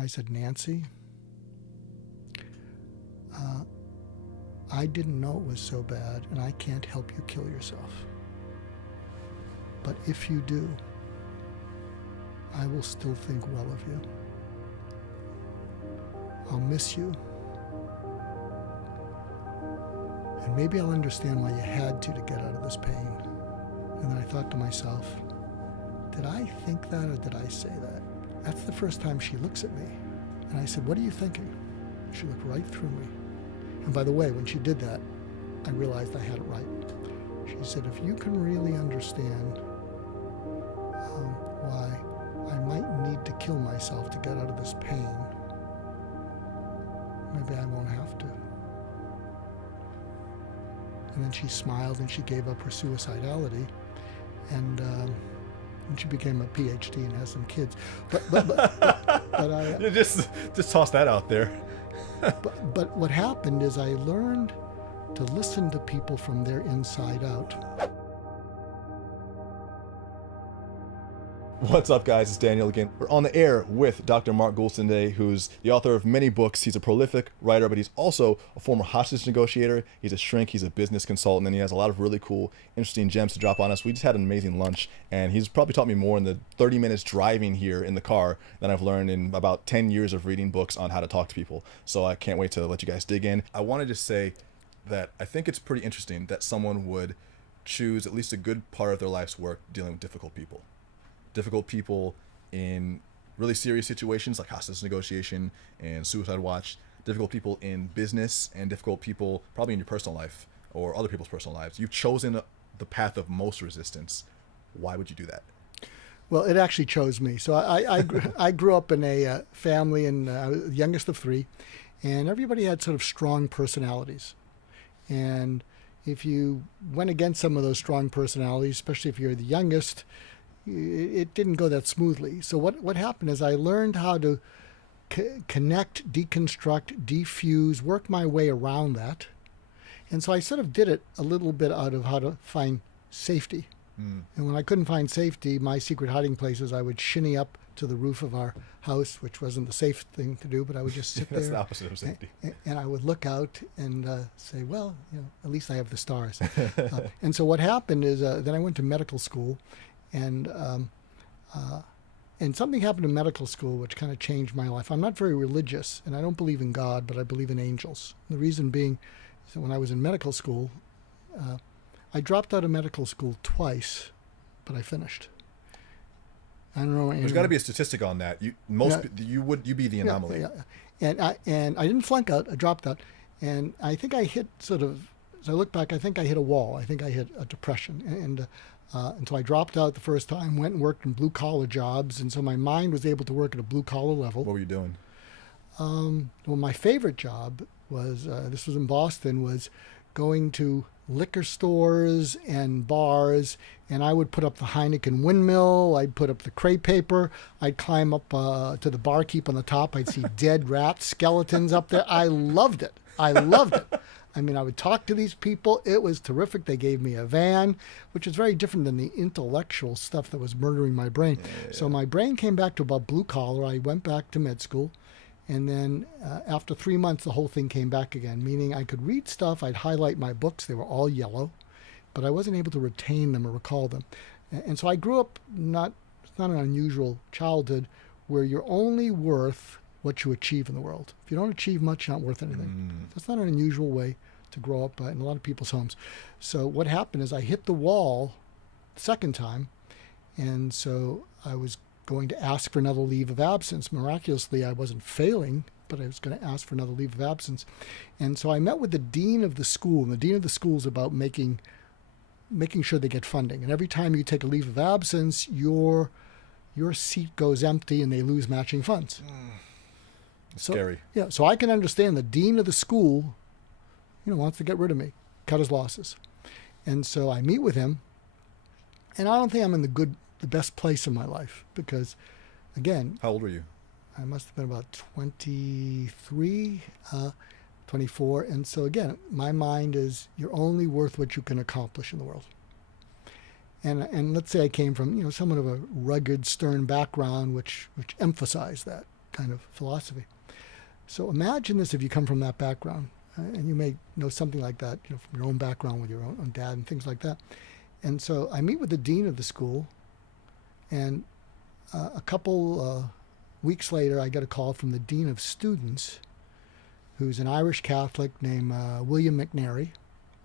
And I said, Nancy, I didn't know it was so bad, and I can't help you kill yourself. But if you do, I will still think well of you. I'll miss you. And maybe I'll understand why you had to get out of this pain. And then I thought to myself, did I think that or did I say that? That's the first time she looks at me. And I said, what are you thinking? She looked right through me. And by the way, when she did that, I realized I had it right. She said, if you can really understand why I might need to kill myself to get out of this pain, maybe I won't have to. And then she smiled and she gave up her suicidality, and she became a PhD and has some kids. But I you just toss that out there. but what happened is I learned to listen to people from their inside out. What's up, guys? It's Daniel again. We're on the air with Dr. Mark Goulston today, who's the author of many books. He's a prolific writer, but he's also a former hostage negotiator. He's a shrink. He's a business consultant, and he has a lot of really cool, interesting gems to drop on us. We just had an amazing lunch, and he's probably taught me more in the 30 minutes driving here in the car than I've learned in about 10 years of reading books on how to talk to people. So I can't wait to let you guys dig in. I want to just say that I think it's pretty interesting that someone would choose at least a good part of their life's work dealing with difficult people. Difficult people in really serious situations like hostage negotiation and suicide watch, difficult people in business, and difficult people probably in your personal life or other people's personal lives. You've chosen the path of most resistance. Why would you do that? Well, it actually chose me. So I grew up in a family, and I was the youngest of three, and everybody had sort of strong personalities. And if you went against some of those strong personalities, especially if you're the youngest, it didn't go that smoothly. So what happened is I learned how to connect, deconstruct, defuse, work my way around that. And so I sort of did it a little bit out of how to find safety. And when I couldn't find safety, my secret hiding places, I would shinny up to the roof of our house, which wasn't the safe thing to do, but I would just sit That's there. the opposite of safety. And I would look out and say, well, at least I have the stars. And so what happened is then I went to medical school. And something happened in medical school which kind of changed my life. I'm not very religious, and I don't believe in God, but I believe in angels. The reason being is that when I was in medical school, I dropped out of medical school twice, but I finished. I don't know. There's got to be a statistic on that. You be the anomaly. Yeah. And I didn't flunk out. I dropped out, and I think I hit sort of. As I look back, I think I hit a wall. I think I hit a depression, and so I dropped out the first time, went and worked in blue-collar jobs, and so my mind was able to work at a blue-collar level. What were you doing? Well, my favorite job was, this was in Boston, was going to liquor stores and bars, and I would put up the Heineken windmill, I'd put up the crepe paper, I'd climb up to the barkeep on the top, I'd see dead rat skeletons up there. I loved it. I mean, I would talk to these people. It was terrific. They gave me a van, which is very different than the intellectual stuff that was murdering my brain. Yeah. So my brain came back to about blue collar. I went back to med school. And then after 3 months, the whole thing came back again, meaning I could read stuff. I'd highlight my books. They were all yellow, but I wasn't able to retain them or recall them. And so I grew up it's not an unusual childhood where you're only worth what you achieve in the world. If you don't achieve much, you're not worth anything. That's not an unusual way to grow up in a lot of people's homes. So what happened is I hit the wall the second time, and so I was going to ask for another leave of absence. Miraculously, I wasn't failing, but I was going to ask for another leave of absence. And so I met with the dean of the school, and the dean of the school is about making sure they get funding. And every time you take a leave of absence, your seat goes empty and they lose matching funds. Scary. Yeah, so I can understand the dean of the school, wants to get rid of me, cut his losses. And so I meet with him, and I don't think I'm in the best place in my life because, again... How old were you? I must have been about 23, 24. And so, again, my mind is you're only worth what you can accomplish in the world. And let's say I came from, somewhat of a rugged, stern background, which emphasized that. kind of philosophy. So imagine this if you come from that background, and you may know something like that, from your own background with your own dad and things like that. And so I meet with the dean of the school, and a couple weeks later, I get a call from the dean of students, who's an Irish Catholic named William McNary.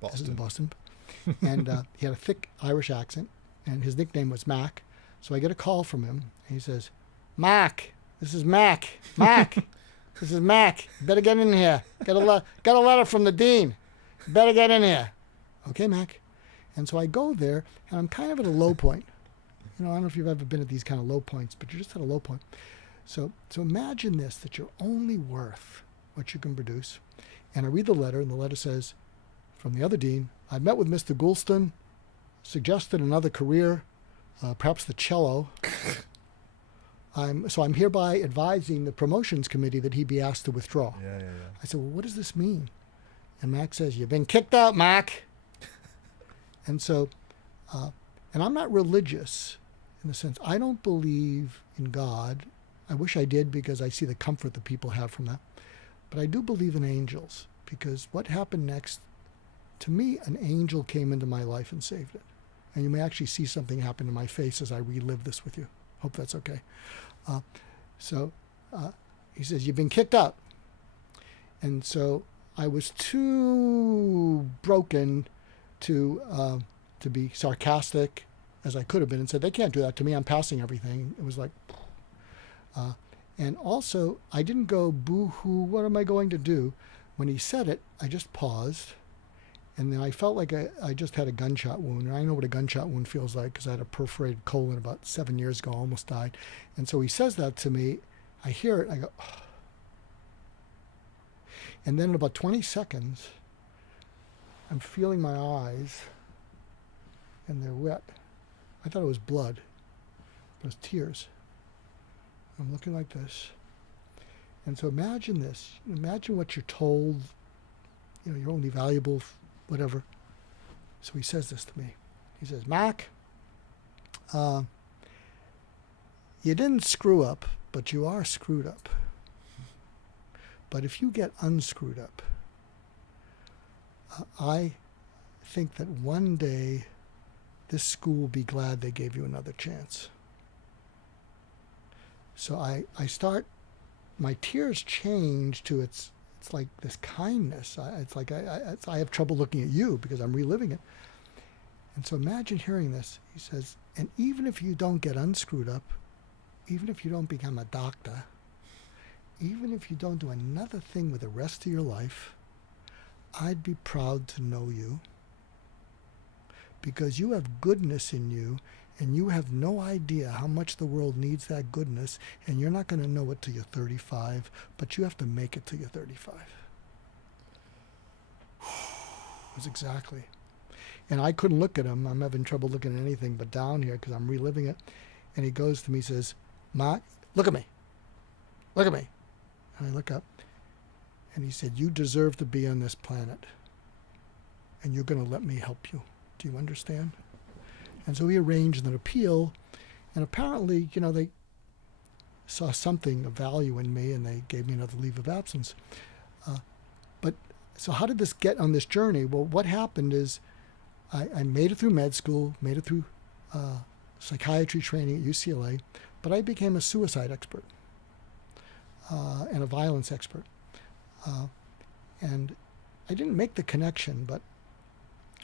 This is in Boston. And he had a thick Irish accent, and his nickname was Mac. So I get a call from him, and he says, Mac, this is Mac. Mac, this is Mac. Better get in here. Got a letter from the dean. Better get in here. Okay, Mac. And so I go there, and I'm kind of at a low point. I don't know if you've ever been at these kind of low points, but you're just at a low point. So imagine this, that you're only worth what you can produce. And I read the letter, and the letter says, from the other dean, I met with Mr. Goulston, suggested another career, perhaps the cello. I'm hereby advising the promotions committee that he be asked to withdraw. Yeah. I said, well, what does this mean? And Mac says, you've been kicked out, Mac. And so, and I'm not religious in the sense, I don't believe in God. I wish I did, because I see the comfort that people have from that. But I do believe in angels, because what happened next, to me, an angel came into my life and saved it. And you may actually see something happen in my face as I relive this with you. Hope that's okay. So he says, you've been kicked out. And so I was too broken to be sarcastic as I could have been and said, they can't do that to me. I'm passing everything. It was like, and also I didn't go, boo-hoo, what am I going to do? When he said it, I just paused. And then I felt like I just had a gunshot wound. And I know what a gunshot wound feels like, because I had a perforated colon about 7 years ago, almost died. And so he says that to me. I hear it. I go, oh. And then in about 20 seconds, I'm feeling my eyes, and they're wet. I thought it was blood. It was tears. I'm looking like this. And so imagine this. Imagine what you're told. You're only valuable, whatever. So he says this to me. He says, Mac, you didn't screw up, but you are screwed up. But if you get unscrewed up, I think that one day this school will be glad they gave you another chance. So I start, my tears change to it's like this kindness. It's like I have trouble looking at you because I'm reliving it. And so imagine hearing this. He says, and even if you don't get unscrewed up, even if you don't become a doctor, even if you don't do another thing with the rest of your life, I'd be proud to know you, because you have goodness in you, and you have no idea how much the world needs that goodness, and you're not going to know it till you're 35, but you have to make it till you're 35. It was exactly. And I couldn't look at him. I'm having trouble looking at anything but down here because I'm reliving it. And he goes to me, says, Mark, look at me. Look at me. And I look up. And he said, you deserve to be on this planet. And you're going to let me help you. Do you understand? And so he arranged an appeal. And apparently, they saw something of value in me, and they gave me another leave of absence. So how did this get on this journey? Well, what happened is I made it through med school, made it through psychiatry training at UCLA, but I became a suicide expert and a violence expert. And I didn't make the connection, but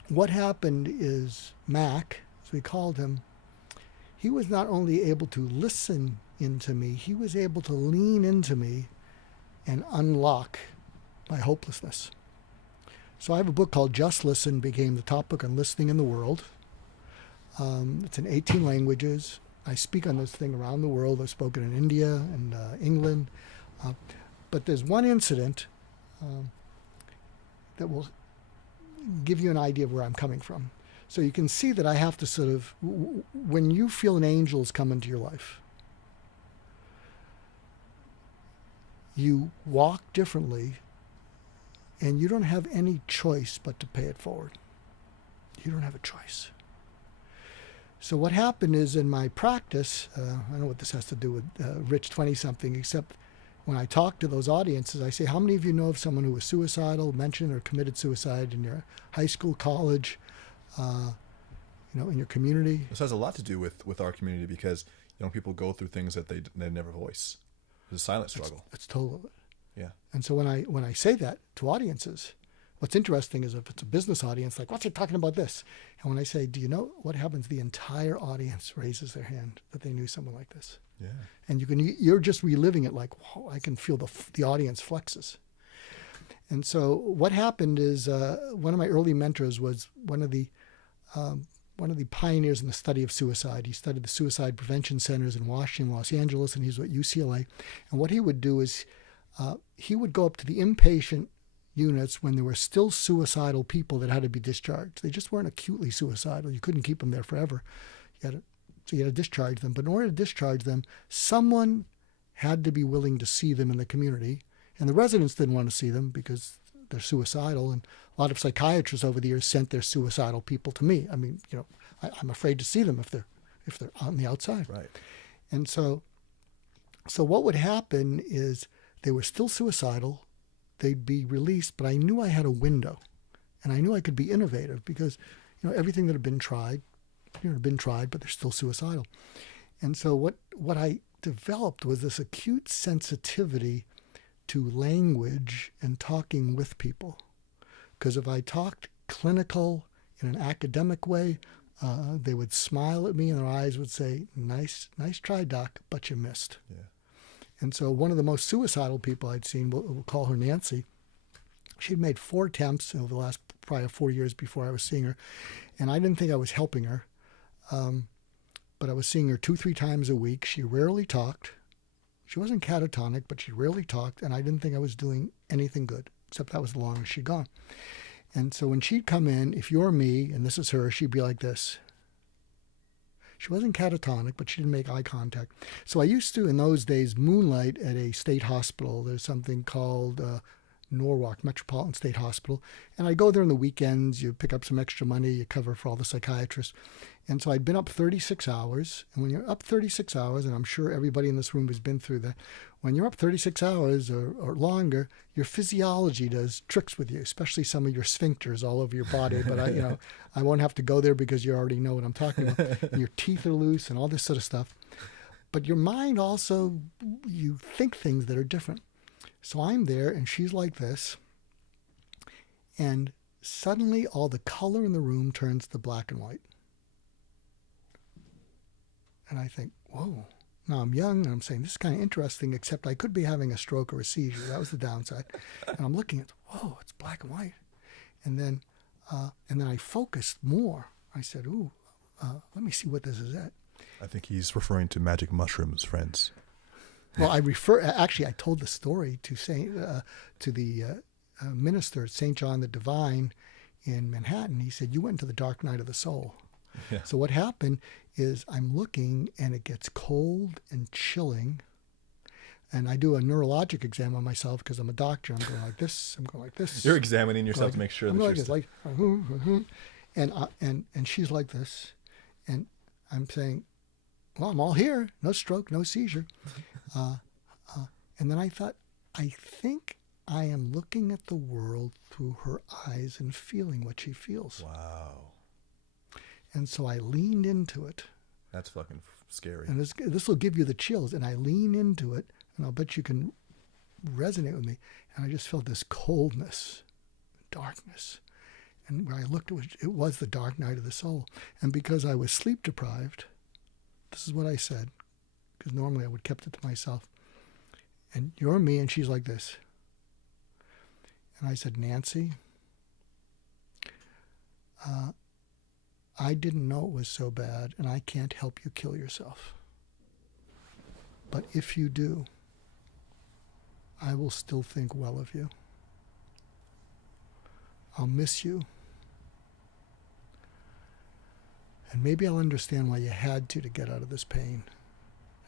what happened is Mac, as we called him, he was not only able to listen into me, he was able to lean into me and unlock my hopelessness. So I have a book called Just Listen, became the top book on listening in the world. It's in 18 languages. I speak on this thing around the world. I've spoken in India and England. But there's one incident that will give you an idea of where I'm coming from. So you can see that I have to sort of, when you feel an angel is coming to your life, you walk differently, and you don't have any choice but to pay it forward. You don't have a choice. So what happened is, in my practice, I don't know what this has to do with rich 20-something, except when I talk to those audiences, I say, how many of you know of someone who was suicidal, mentioned or committed suicide in your high school, college, in your community? This has a lot to do with our community because people go through things that they never voice. It's a silent struggle. It's total of it. Yeah. And so when I say that to audiences, what's interesting is if it's a business audience, like, what's he talking about this? And when I say, do you know what happens? The entire audience raises their hand that they knew someone like this. Yeah. And you're just reliving it like, whoa, I can feel the audience flexes. And so what happened is one of my early mentors was one of the pioneers in the study of suicide. He studied the suicide prevention centers in Washington, Los Angeles, and he's at UCLA. And what he would do is he would go up to the inpatient units when there were still suicidal people that had to be discharged. They just weren't acutely suicidal. You couldn't keep them there forever. So you had to discharge them. But in order to discharge them, someone had to be willing to see them in the community. And the residents didn't want to see them because they're suicidal. And a lot of psychiatrists over the years sent their suicidal people to me. I mean, I'm afraid to see them if they're on the outside. Right. And so what would happen is they were still suicidal. They'd be released, but I knew I had a window, and I knew I could be innovative because everything that had been tried, but they're still suicidal. And so what I developed was this acute sensitivity to language and talking with people. Because if I talked clinical in an academic way, they would smile at me and their eyes would say, nice try, doc, but you missed. Yeah. And so one of the most suicidal people I'd seen, we'll call her Nancy, she'd made 4 attempts over the last probably 4 years before I was seeing her. And I didn't think I was helping her. But I was seeing her 2-3 times a week. She rarely talked. She wasn't catatonic, but she rarely talked. And I didn't think I was doing anything good, except that was the longest she'd gone. And so when she'd come in, if you're me, and this is her, she'd be like this. She wasn't catatonic, but she didn't make eye contact. So I used to, in those days, moonlight at a state hospital. There's something called Norwalk Metropolitan State Hospital. And I go there on the weekends. You pick up some extra money. You cover for all the psychiatrists. And so I'd been up 36 hours. And when you're up 36 hours, and I'm sure everybody in this room has been through that, when you're up 36 hours or longer, your physiology does tricks with you, especially some of your sphincters all over your body. But I won't have to go there because you already know what I'm talking about. And your teeth are loose and all this sort of stuff. But your mind also, you think things that are different. So I'm there and she's like this. And suddenly all the color in the room turns to black and white. And I think, whoa. Now I'm young and I'm saying, this is kind of interesting, except I could be having a stroke or a seizure. That was the downside. And I'm looking at, whoa, it's black and white. And then I focused more. I said, let me see what this is at. I think he's referring to magic mushrooms, friends. Well, I told the story to the minister at St. John the Divine in Manhattan. He said, you went into the dark night of the soul. Yeah. So what happened is I'm looking and it gets cold and chilling. And I do a neurologic exam on myself because I'm a doctor. I'm going like this. I'm going like this. You're examining yourself to make sure that you're like, and she's like this. And I'm saying, well, I'm all here. No stroke, no seizure. And then I thought, I think I am looking at the world through her eyes and feeling what she feels. Wow. And so I leaned into it. That's fucking scary. And this will give you the chills. And I lean into it, and I'll bet you can resonate with me. And I just felt this coldness, darkness. And where I looked, it was the dark night of the soul. And because I was sleep deprived, this is what I said, because normally I would have kept it to myself. And you're me, and she's like this. And I said, Nancy, I didn't know it was so bad, and I can't help you kill yourself. But if you do, I will still think well of you. I'll miss you. And maybe I'll understand why you had to get out of this pain.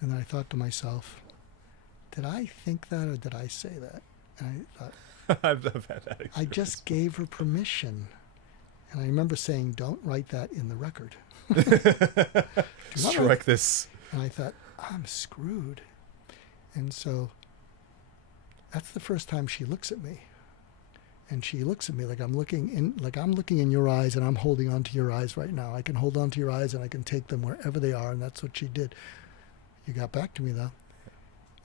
And then I thought to myself, did I think that or did I say that? And I thought, I've had that experience. I just gave her permission. And I remember saying, don't write that in the record. Strike this. And I thought, I'm screwed. And so that's the first time she looks at me. And she looks at me like I'm looking in your eyes, and I'm holding on to your eyes right now. I can hold on to your eyes and I can take them wherever they are, and that's what she did. You got back to me though.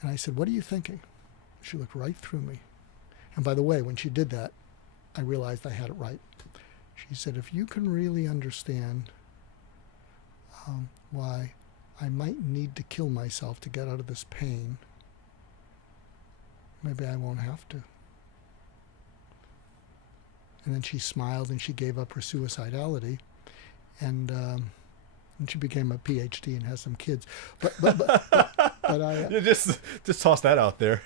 And I said, "What are you thinking?" She looked right through me. And by the way, when she did that, I realized I had it right. She said, "If you can really understand why I might need to kill myself to get out of this pain, maybe I won't have to." And then she smiled and she gave up her suicidality, and she became a PhD and has some kids. But I You just toss that out there.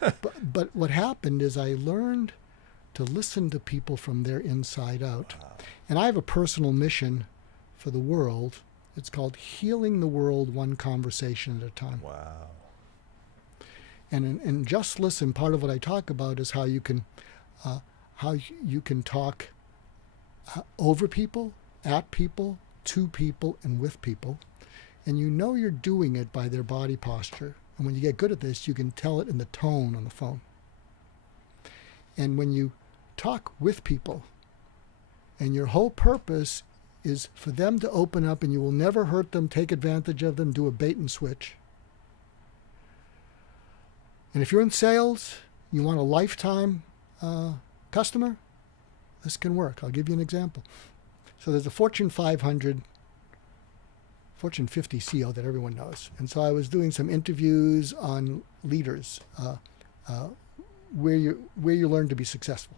but what happened is I learned to listen to people from their inside out. Wow. And I have a personal mission for the world. It's called Healing the World One Conversation at a Time. Wow. And in Just Listen, part of what I talk about is how you can talk over people, at people, to people, and with people. And you know you're doing it by their body posture. And when you get good at this, you can tell it in the tone on the phone. And when you talk with people, and your whole purpose is for them to open up, and you will never hurt them, take advantage of them, do a bait and switch. And if you're in sales, you want a lifetime customer, this can work. I'll give you an example. So there's a Fortune 500, Fortune 50 CEO that everyone knows. And so I was doing some interviews on leaders, where you learn to be successful.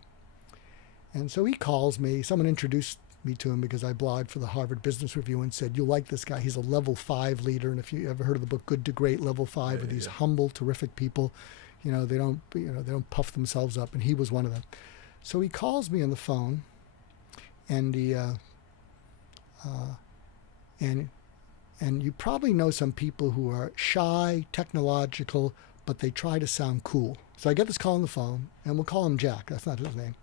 And so he calls me. Someone introduced me to him because I blogged for the Harvard Business Review and said, "You'll like this guy. He's a level 5 leader." And if you ever heard of the book Good to Great, level 5 are these humble, terrific people. They don't puff themselves up, and he was one of them. So he calls me on the phone, and and you probably know some people who are shy, technological, but they try to sound cool. So I get this call on the phone, and we'll call him Jack. That's not his name.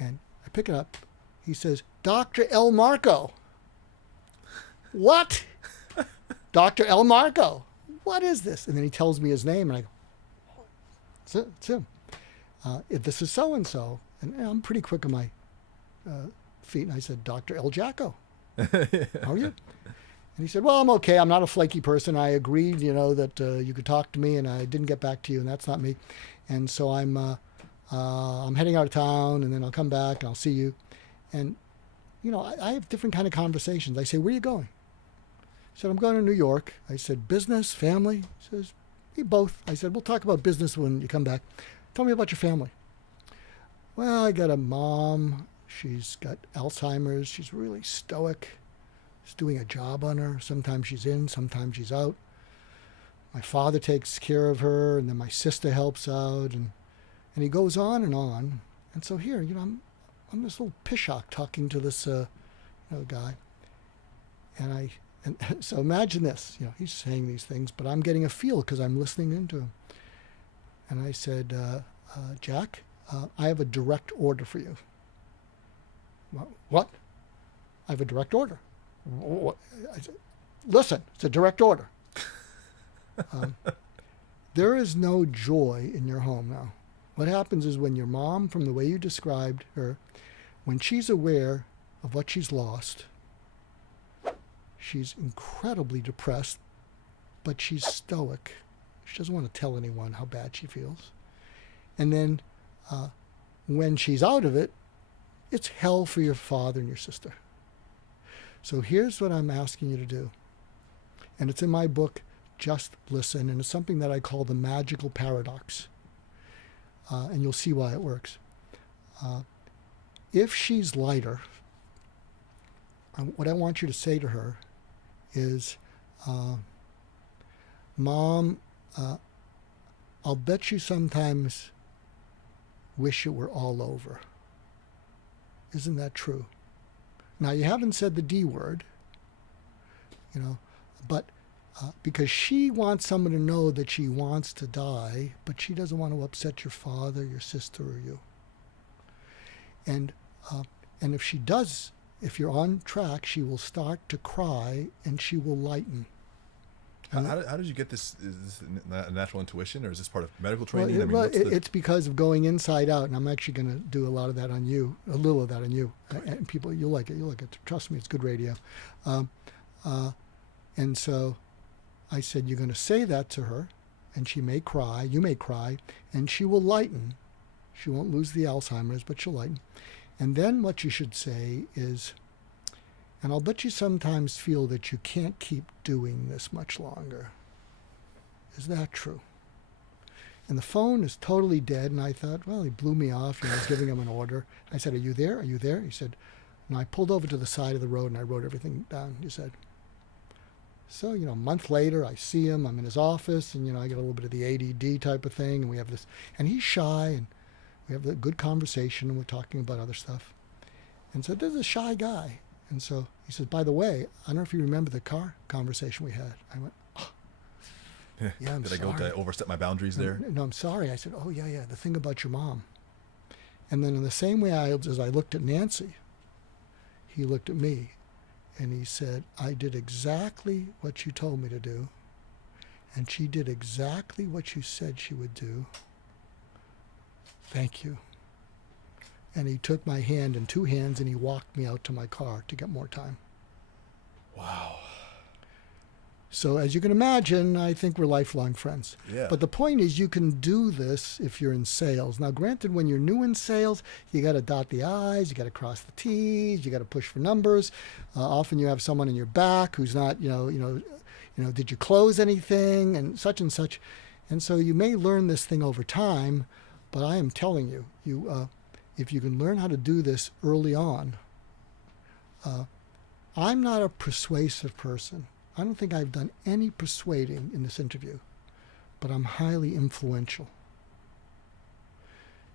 And I pick it up. He says, "Dr. L. Marco." What? Dr. L. Marco. What is this? And then he tells me his name, and I go, "It's him. This is so-and-so." And I'm pretty quick on my feet. And I said, "Dr. L. Jacko. How are you?" And he said, "Well, I'm okay. I'm not a flaky person. I agreed, that you could talk to me, and I didn't get back to you, and that's not me. And so I'm heading out of town, and then I'll come back, and I'll see you." And, I have different kind of conversations. I say, "Where are you going?" He said, "I'm going to New York." I said, "Business, family?" He says, "Both." I said, "We'll talk about business when you come back. Tell me about your family." "Well, I got a mom. She's got Alzheimer's. She's really stoic. He's doing a job on her. Sometimes she's in, sometimes she's out. My father takes care of her, and then my sister helps out." And he goes on and on. And so here, I'm this little pishok talking to this guy. And so imagine this. He's saying these things, but I'm getting a feel because I'm listening into him. And I said, "Jack, I have a direct order for you." "What?" "I have a direct order." "What?" I said, "Listen, it's a direct order." There is no joy in your home now. What happens is when your mom, from the way you described her, when she's aware of what she's lost, she's incredibly depressed, but she's stoic. She doesn't want to tell anyone how bad she feels. And then when she's out of it, it's hell for your father and your sister. So here's what I'm asking you to do. And it's in my book, Just Listen, and it's something that I call the magical paradox. And you'll see why it works. If she's lighter, what I want you to say to her is, "Mom, I'll bet you sometimes wish it were all over. Isn't that true?" Now, you haven't said the D word, but because she wants someone to know that she wants to die, but she doesn't want to upset your father, your sister, or you. And if she does, if you're on track, she will start to cry and she will lighten. How did you get this? Is this a natural intuition, or is this part of medical Well, training? it's because of going inside out, and I'm actually going to do a lot of that on you, a little of that on you, and people, you'll like it. You'll like it. Trust me, it's good radio. And so I said, you're going to say that to her, and she may cry, you may cry, and she will lighten. She won't lose the Alzheimer's, but she'll lighten. And then what you should say is, and I'll bet you sometimes feel that you can't keep doing this much longer. Is that true? And the phone is totally dead, and I thought, well, he blew me off. I was giving him an order. I said, are you there? Are you there? He said, and I pulled over to the side of the road, and I wrote everything down. He said, so, a month later, I see him. I'm in his office, and, I get a little bit of the ADD type of thing, and we have this, and he's shy, and we have a good conversation, and we're talking about other stuff. And so there's a shy guy. And so he says, by the way, I don't know if you remember the car conversation we had. I went, oh, yeah, I'm sorry. Did I go to overstep my boundaries there? No, I'm sorry. I said, oh, yeah, the thing about your mom. And then in the same way as I looked at Nancy, he looked at me, and he said, I did exactly what you told me to do, and she did exactly what you said she would do. Thank you. And he took my hand in two hands, and he walked me out to my car to get more time. Wow. So as you can imagine, I think we're lifelong friends. Yeah. But the point is, you can do this if you're in sales. Now, granted, when you're new in sales, you got to dot the I's, you got to cross the T's, you got to push for numbers. Often you have someone in your back who's not, did you close anything, and such and such. And so you may learn this thing over time, but I am telling you, if you can learn how to do this early on, I'm not a persuasive person. I don't think I've done any persuading in this interview, but I'm highly influential.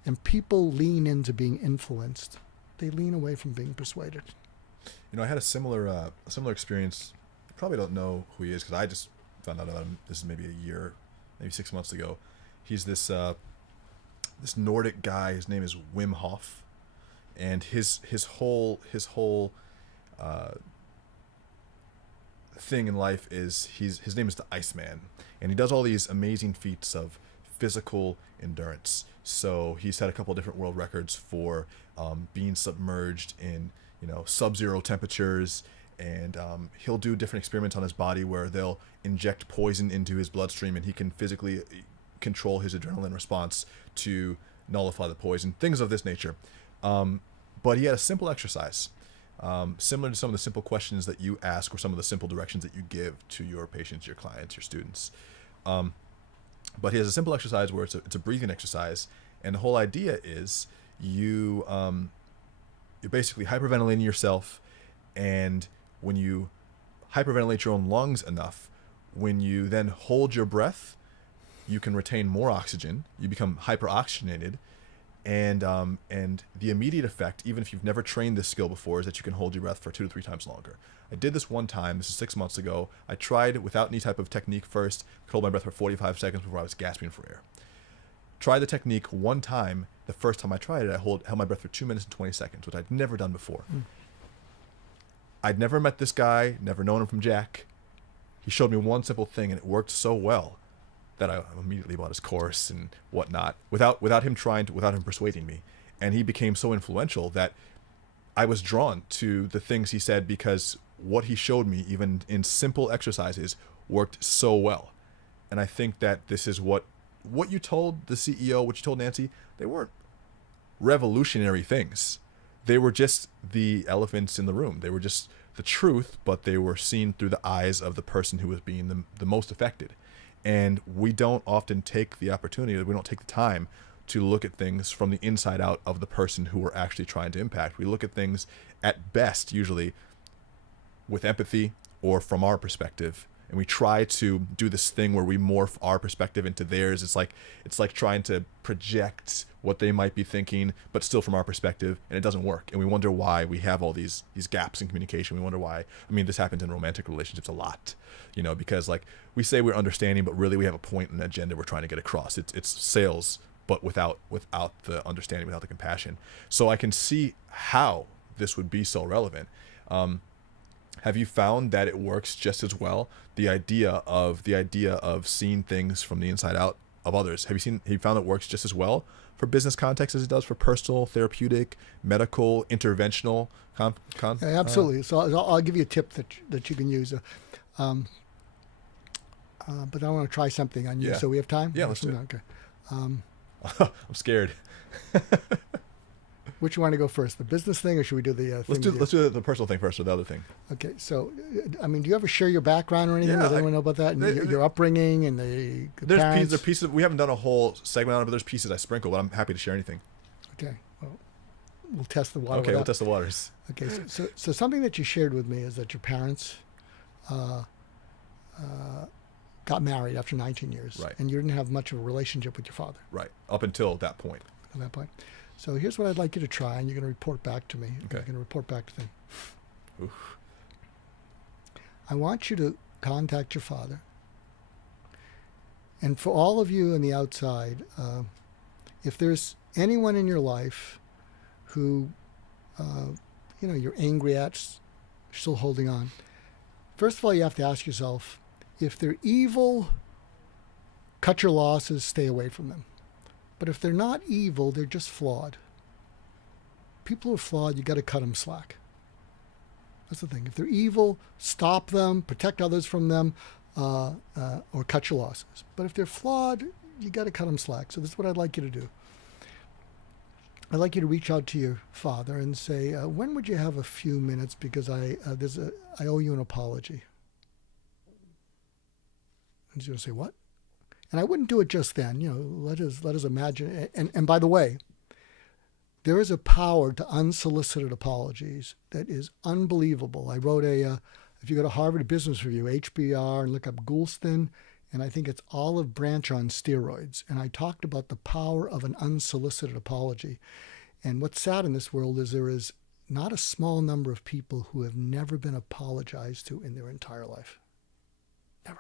And people lean into being influenced. They lean away from being persuaded. I had a similar experience. You probably don't know who he is because I just found out about him. This is maybe a year, maybe 6 months ago. He's this Nordic guy. His name is Wim Hof, and his whole thing in life is his name is the Iceman, and he does all these amazing feats of physical endurance. So he's had a couple of different world records for being submerged in sub-zero temperatures, and he'll do different experiments on his body where they'll inject poison into his bloodstream, and he can physically control his adrenaline response to nullify the poison, things of this nature. But he had a simple exercise, similar to some of the simple questions that you ask or some of the simple directions that you give to your patients, your clients, your students. But he has a simple exercise where it's a breathing exercise, and the whole idea is you're basically hyperventilating yourself, and when you hyperventilate your own lungs enough, when you then hold your breath, you can retain more oxygen. You become hyperoxygenated, and the immediate effect, even if you've never trained this skill before, is that you can hold your breath for 2 to 3 times longer. I did this one time. This is 6 months ago. I tried without any type of technique first. I could hold my breath for 45 seconds before I was gasping for air. Tried the technique one time. The first time I tried it, I held my breath for 2 minutes and 20 seconds, which I'd never done before. I'd never met this guy, never known him from Jack. He showed me one simple thing, and it worked so well that I immediately bought his course and whatnot without him persuading me. And he became so influential that I was drawn to the things he said, because what he showed me, even in simple exercises, worked so well. And I think that this is what you told the CEO, what you told Nancy, they weren't revolutionary things. They were just the elephants in the room. They were just the truth, but they were seen through the eyes of the person who was being the most affected. And we don't often take the opportunity, we don't take the time to look at things from the inside out of the person who we're actually trying to impact. We look at things at best, usually, with empathy or from our perspective. And we try to do this thing where we morph our perspective into theirs. It's like trying to project what they might be thinking, but still from our perspective, and it doesn't work. And we wonder why we have all these gaps in communication. We wonder why. I mean, this happens in romantic relationships a lot, because like we say we're understanding, but really we have a point and an agenda we're trying to get across. It's sales, but without the understanding, without the compassion. So I can see how this would be so relevant. Have you found that it works just as well? The idea of seeing things from the inside out of others. Have you found it works just as well for business context as it does for personal, therapeutic, medical, interventional? Absolutely. So I'll give you a tip that you can use. But I want to try something on you. Yeah. So we have time? Yeah, let's do it. Okay. I'm scared. Which you want to go first, the business thing, or should we do the thing? Let's do the personal thing first, or the other thing. Okay, so I mean, do you ever share your background or anything? Yeah, Does anyone know about that? And your upbringing and the parents? There's pieces. We haven't done a whole segment on it, but there's pieces I sprinkle. But I'm happy to share anything. Okay, well, we'll test the water. Okay, we'll test the waters. Okay, so something that you shared with me is that your parents got married after 19 years, Right? And you didn't have much of a relationship with your father, right? Up until that point. At that point. So here's what I'd like you to try, and you're going to report back to me. Okay. You're going to report back to them. Oof. I want you to contact your father. And for all of you on the outside, if there's anyone in your life who, you're angry at, still holding on, first of all, you have to ask yourself, if they're evil, cut your losses, stay away from them. But if they're not evil, they're just flawed. People who are flawed, you got to cut them slack. That's the thing. If they're evil, stop them, protect others from them, or cut your losses. But if they're flawed, you got to cut them slack. So this is what I'd like you to do. I'd like you to reach out to your father and say, when would you have a few minutes, because I owe you an apology. And he's going to say, what? And I wouldn't do it just then. Let us imagine. And by the way, there is a power to unsolicited apologies that is unbelievable. I wrote if you go to Harvard Business Review, HBR, and look up Goulston, and I think it's Olive Branch on steroids. And I talked about the power of an unsolicited apology. And what's sad in this world is there is not a small number of people who have never been apologized to in their entire life. Never.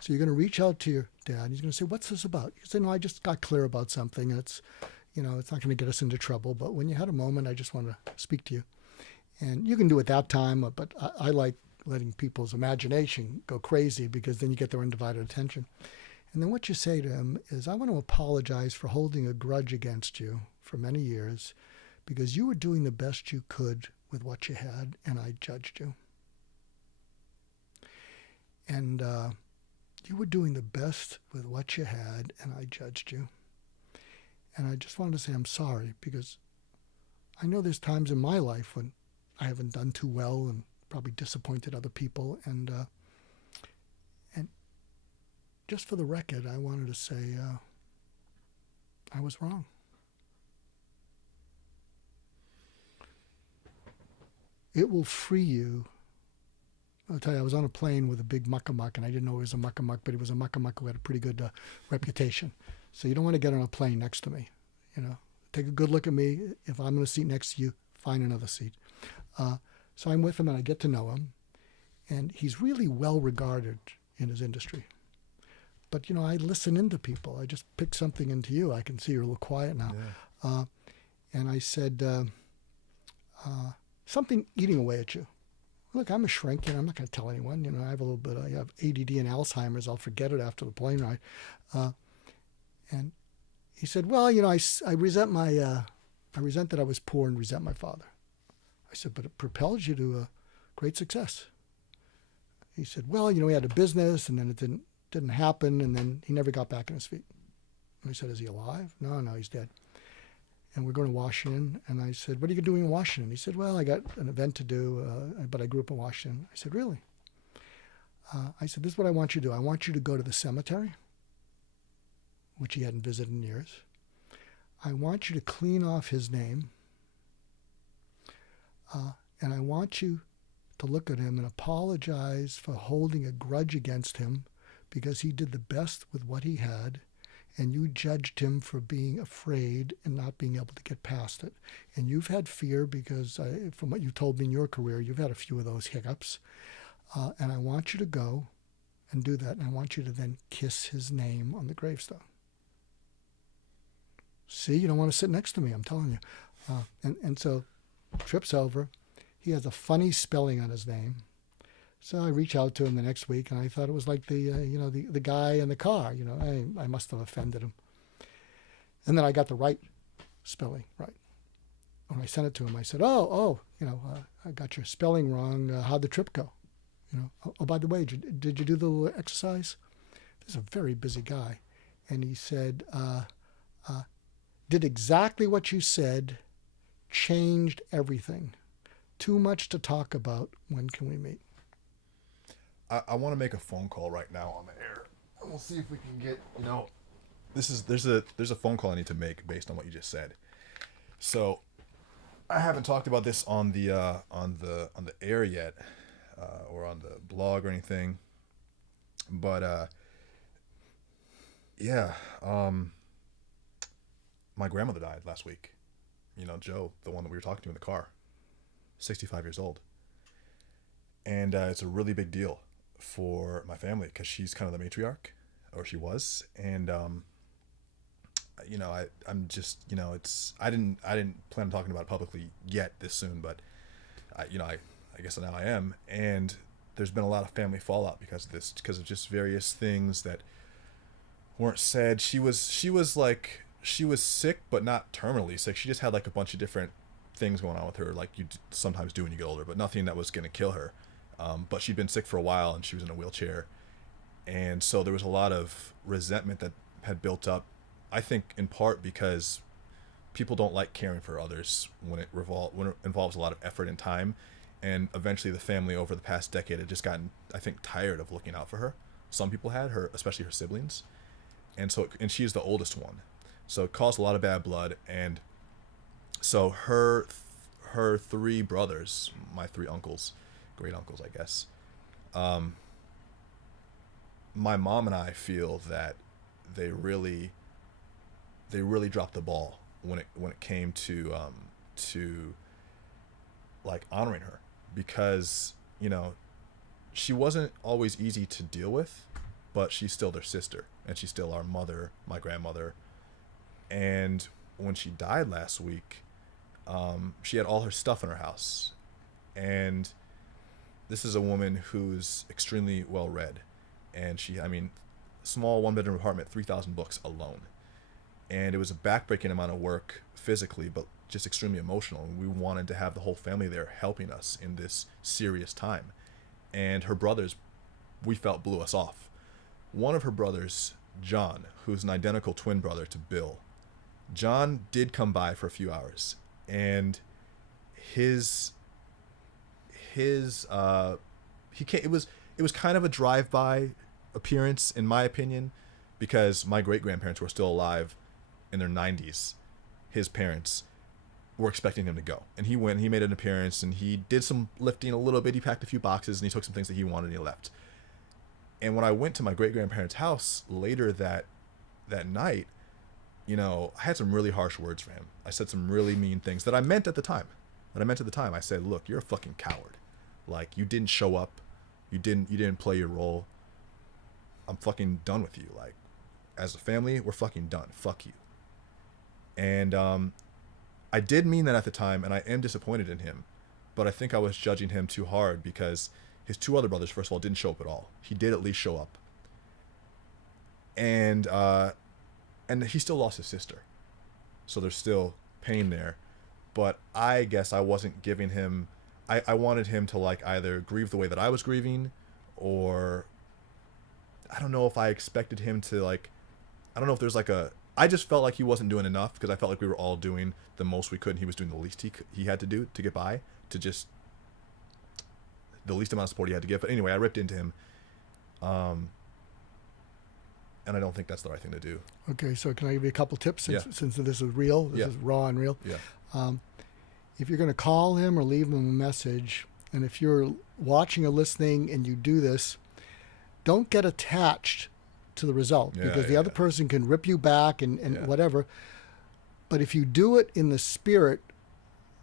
So you're going to reach out to your dad. He's going to say, what's this about? You say, no, I just got clear about something. And it's not going to get us into trouble. But when you had a moment, I just want to speak to you. And you can do it that time. But I like letting people's imagination go crazy, because then you get their undivided attention. And then what you say to him is, I want to apologize for holding a grudge against you for many years, because you were doing the best you could with what you had, and I judged you. And you were doing the best with what you had, and I judged you. And I just wanted to say I'm sorry, because I know there's times in my life when I haven't done too well and probably disappointed other people. And just for the record, I wanted to say I was wrong. It will free you. I'll tell you, I was on a plane with a big muckamuck, and I didn't know he was a muckamuck, but he was a muckamuck who had a pretty good reputation. So you don't want to get on a plane next to me. Take a good look at me. If I'm in a seat next to you, find another seat. So I'm with him, and I get to know him, and he's really well regarded in his industry. But I listen into people. I just pick something into you. I can see you're a little quiet now. Yeah. And I said, something eating away at you. Look, I'm a shrink, I'm not going to tell anyone. I have I have ADD and Alzheimer's. I'll forget it after the plane ride. And he said, well, I resent I resent that I was poor and resent my father. I said, but it propelled you to great success. He said, well, he had a business, and then it didn't happen, and then he never got back on his feet. And I said, is he alive? No, he's dead. And we're going to Washington. And I said, what are you doing in Washington? He said, well, I got an event to do, but I grew up in Washington. I said, really? I said, this is what I want you to do. I want you to go to the cemetery, which he hadn't visited in years. I want you to clean off his name. And I want you to look at him and apologize for holding a grudge against him, because he did the best with what he had. And you judged him for being afraid and not being able to get past it. And you've had fear because, from what you told me in your career, you've had a few of those hiccups. And I want you to go and do that. And I want you to then kiss his name on the gravestone. See, you don't want to sit next to me, I'm telling you. And so trips over. he has a funny spelling on his name. So I reach out to him the next week, and I thought it was like the guy in the car. I must have offended him. And then I got the right spelling right. When I sent it to him, I said, I got your spelling wrong. How'd the trip go? Oh, by the way, did you do the little exercise? This is a very busy guy. And he said, did exactly what you said, changed everything. Too much to talk about. When can we meet? I want to make a phone call right now on the air. We'll see if we can get, there's a phone call I need to make based on what you just said. So I haven't talked about this on the air yet, or on the blog or anything. But my grandmother died last week. Joe, the one that we were talking to in the car, 65 years old. And it's a really big deal for my family because she's kind of the matriarch, or she was. And I'm just, I didn't plan on talking about it publicly yet this soon, but I guess now I am. And there's been a lot of family fallout because of this, because of just various things that weren't said. She was sick, but not terminally sick. She just had like a bunch of different things going on with her, like you sometimes do when you get older, but nothing that was going to kill her. But she'd been sick for a while, and she was in a wheelchair. And so there was a lot of resentment that had built up, I think in part because people don't like caring for others when it involves a lot of effort and time. And eventually the family over the past decade had just gotten, I think, tired of looking out for her. Some people had, her, especially her siblings. And she's the oldest one. So it caused a lot of bad blood. And so her three brothers, my three uncles, great uncles, I guess. My mom and I feel that they really dropped the ball when it came to like honoring her, because she wasn't always easy to deal with, but she's still their sister, and she's still our mother, my grandmother. And when she died last week, she had all her stuff in her house, and this is a woman who's extremely well read, and small one-bedroom apartment, 3,000 books alone. And it was a backbreaking amount of work physically, but just extremely emotional. And we wanted to have the whole family there helping us in this serious time. And her brothers, we felt, blew us off. One of her brothers, John, who's an identical twin brother to Bill, John did come by for a few hours, and it was kind of a drive-by appearance, in my opinion, because my great-grandparents were still alive in their 90s. His parents were expecting him to go, and he went. He made an appearance, and he did some lifting a little bit. He packed a few boxes, and he took some things that he wanted, and he left. And when I went to my great-grandparents' house later that night, I had some really harsh words for him. I said some really mean things that I meant at the time. I said, look, you're a fucking coward. Like, you didn't show up. You didn't play your role. I'm fucking done with you. Like, as a family, we're fucking done. Fuck you. And I did mean that at the time, and I am disappointed in him. But I think I was judging him too hard because his two other brothers, first of all, didn't show up at all. He did at least show up. And he still lost his sister. So there's still pain there. But I guess I wasn't giving him... I wanted him to like either grieve the way that I was grieving, or I don't know if I expected him to like... I don't know if there's like a... I just felt like he wasn't doing enough, because I felt like we were all doing the most we could, and he was doing the least he had to do to get by, to just... the least amount of support he had to give. But anyway, I ripped into him. And I don't think that's the right thing to do. Okay, so can I give you a couple tips since this is real? This is raw and real. Yeah. If you're going to call him or leave him a message, and if you're watching or listening and you do this, don't get attached to the result, because the other person can rip you back and whatever. But if you do it in the spirit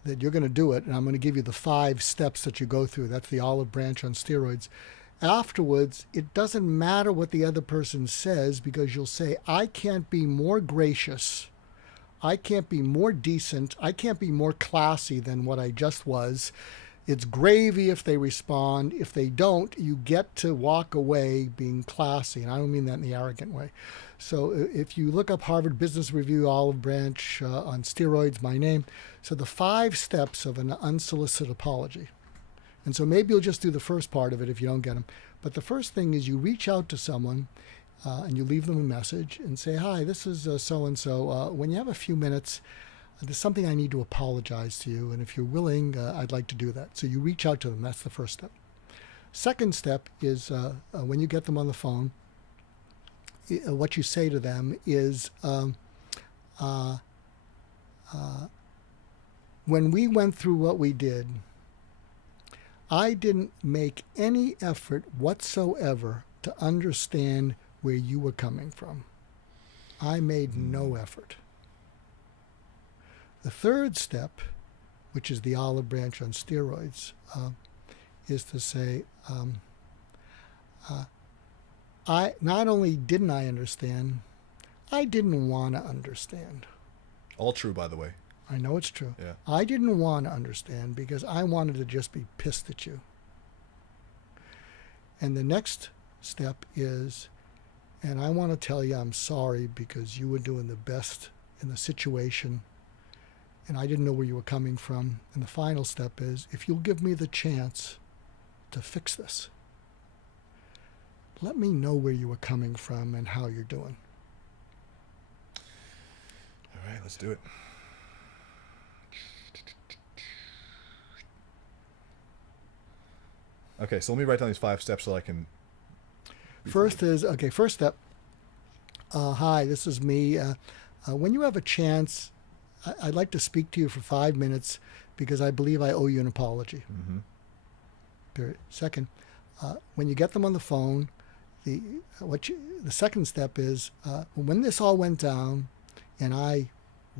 that you're going to do it, and I'm going to give you the 5 steps that you go through. That's the olive branch on steroids. Afterwards, it doesn't matter what the other person says, because you'll say, I can't be more gracious. I can't be more decent. I can't be more classy than what I just was. It's gravy if they respond. If they don't, you get to walk away being classy. And I don't mean that in the arrogant way. So if you look up Harvard Business Review, Olive Branch on steroids, my name. So the 5 steps of an unsolicited apology. And so maybe you'll just do the first part of it if you don't get them. But the first thing is you reach out to someone and you leave them a message and say, hi, this is so-and-so. When you have a few minutes, there's something I need to apologize to you. And if you're willing, I'd like to do that. So you reach out to them. That's the first step. Second step is when you get them on the phone, what you say to them is, when we went through what we did, I didn't make any effort whatsoever to understand where you were coming from. I made no effort. The third step, which is the olive branch on steroids, is to say, I not only didn't I understand, I didn't want to understand. All true, by the way. I know it's true. Yeah. I didn't want to understand because I wanted to just be pissed at you. And the next step is, and I want to tell you I'm sorry because you were doing the best in the situation and I didn't know where you were coming from. And the final step is, if you'll give me the chance to fix this, let me know where you were coming from and how you're doing. All right, let's do it. Okay, so let me write down these 5 steps so I can... First step. Hi, this is me. When you have a chance, I'd like to speak to you for 5 minutes because I believe I owe you an apology. Mm-hmm. Period. Second, when you get them on the phone, the second step is when this all went down and I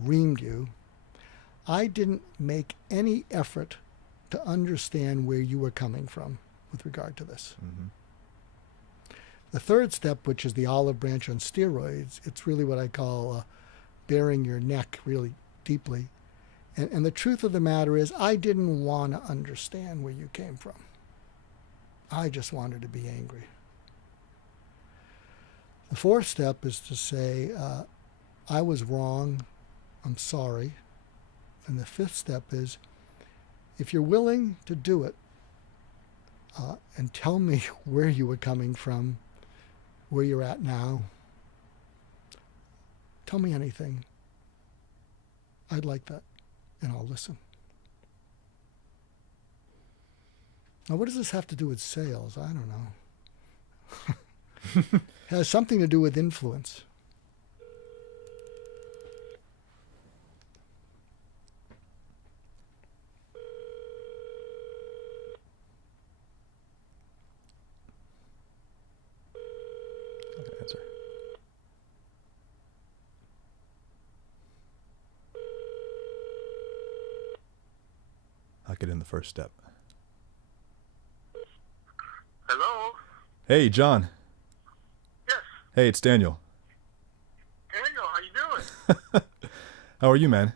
reamed you, I didn't make any effort to understand where you were coming from with regard to this. Mm-hmm. The third step, which is the olive branch on steroids, it's really what I call bearing your neck really deeply. And the truth of the matter is, I didn't want to understand where you came from. I just wanted to be angry. The fourth step is to say, I was wrong, I'm sorry. And the fifth step is, if you're willing to do it, and tell me where you were coming from, where you're at now, tell me anything. I'd like that, and I'll listen. Now, what does this have to do with sales? I don't know. It has something to do with influence. Okay, answer. I'll get in the first step. Hello? Hey, John. Yes. Hey, it's Daniel. Daniel, how you doing? How are you, man?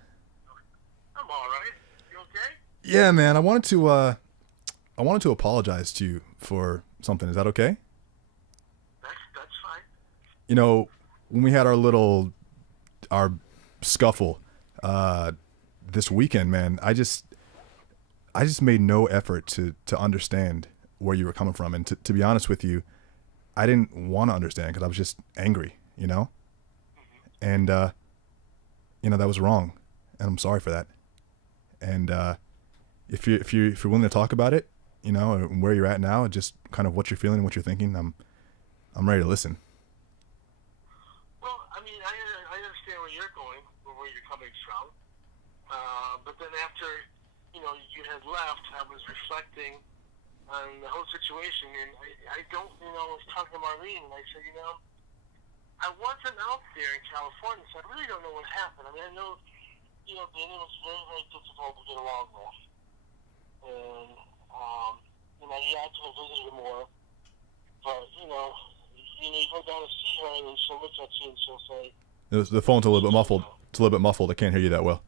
I'm all right. You okay? Yeah, man. I wanted to apologize to you for something. Is that okay? That's fine. You know, when we had our scuffle this weekend, man, I just made no effort to understand where you were coming from. And to be honest with you, I didn't want to understand because I was just angry, you know? And, that was wrong. And I'm sorry for that. And if you're willing to talk about it, and where you're at now, just kind of what you're feeling and what you're thinking, I'm ready to listen. Well, I mean, I understand where you're going, or where you're coming from. But then after, you had left, I was reflecting on the whole situation, and I don't, I was talking to Marlene, and I said, I wasn't out there in California, so I really don't know what happened. I mean, I know, Danny was very, very difficult to get along with. And, I could have visited more. But, you go down to see her, and then she'll look at you and she'll say... The phone's a little bit muffled. It's a little bit muffled. I can't hear you that well.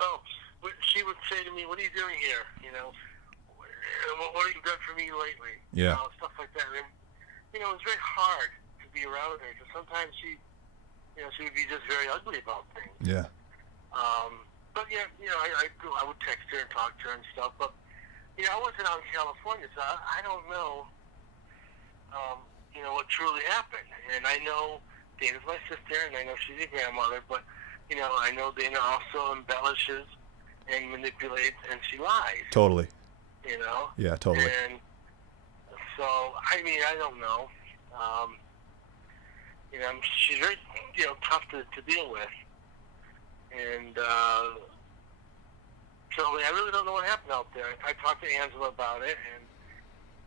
Oh, she would say to me, what are you doing here? Yeah. Stuff like that. And, it was very hard to be around her because sometimes she would be just very ugly about things. Yeah. But yeah, I would text her and talk to her and stuff. But I wasn't out in California, so I don't know, what truly happened. And I know Dana's my sister, and I know she's a grandmother. But I know Dana also embellishes and manipulates, and she lies. Totally. Yeah, totally. And so, I don't know. She's very, tough to deal with. And so I really don't know what happened out there. I talked to Angela about it,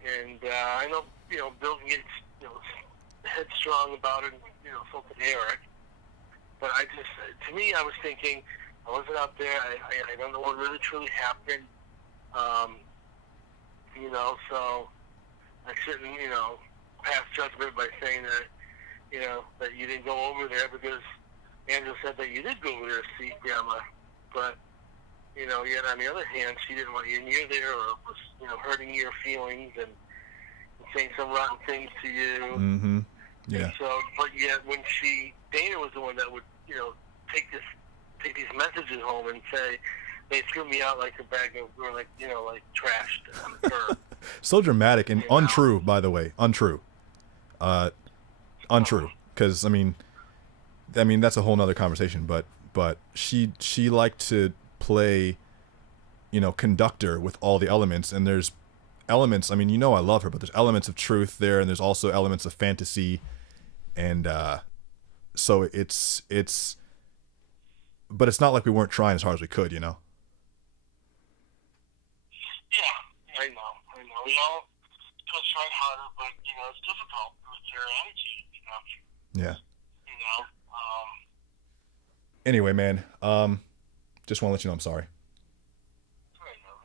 and I know, Bill can get, headstrong about it, so can Eric. But to me, I was thinking, I wasn't out there. I don't know what really truly happened. So I shouldn't, pass judgment by saying that, that you didn't go over there because Angela said that you did go over there to see Grandma. But, yet on the other hand, she didn't want you near there or was, hurting your feelings and saying some rotten things to you. Mm-hmm. Yeah. And so, but yet when Dana was the one that would, take these messages home and say, they threw me out like a bag of, or like, like trashed on the curb. So dramatic and untrue, by the way. Untrue. Untrue. Because, I mean, that's a whole nother conversation, but she liked to play, conductor with all the elements, and there's elements, I love her, but there's elements of truth there, and there's also elements of fantasy, and so it's but it's not like we weren't trying as hard as we could, Yeah, I know. We all tried harder, but, it's difficult with your attitude, Yeah. Anyway, man, just want to let you know I'm sorry. I know.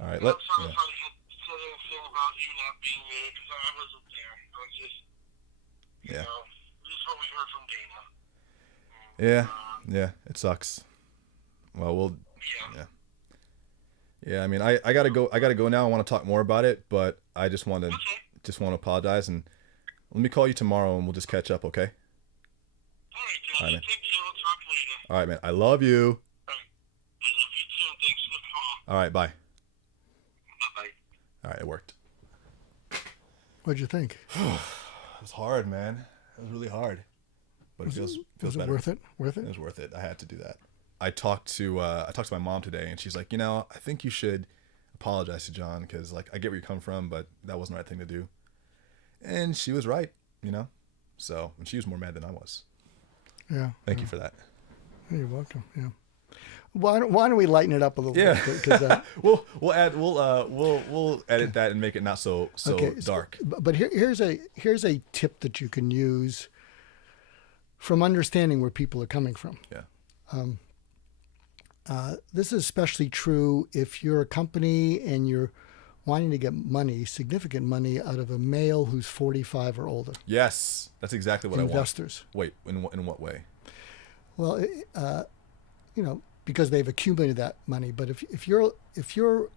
All right, I'm sorry if I said anything about you not being there, because I wasn't there. I was just, Yeah. This is what we heard from Dana. Yeah, it sucks. Well, yeah. I gotta go now. I want to talk more about it, but I just want to apologize, and let me call you tomorrow, and we'll just catch up, okay? All right, man. Take care. We'll talk later. All right, man. I love you. All right. I love you too. Thanks for the call. All right, bye. Bye-bye. All right, it worked. What'd you think? It was hard, man. It was really hard, but it feels better. Was it worth it? It was worth it. I had to do that. I talked to my mom today, and she's like, I think you should apologize to John, because like I get where you come from, but that wasn't the right thing to do. And she was right, So, and she was more mad than I was. Yeah. Thank you for that. You're welcome. Yeah. Why don't we lighten it up a little bit? Because we'll edit that and make it not so dark. But here's a tip that you can use from understanding where people are coming from. Yeah. This is especially true if you're a company and you're wanting to get significant money out of a male who's 45 or older. Yes, that's exactly what Investors. I want. Wait, in what way? Well, because they've accumulated that money. But if you're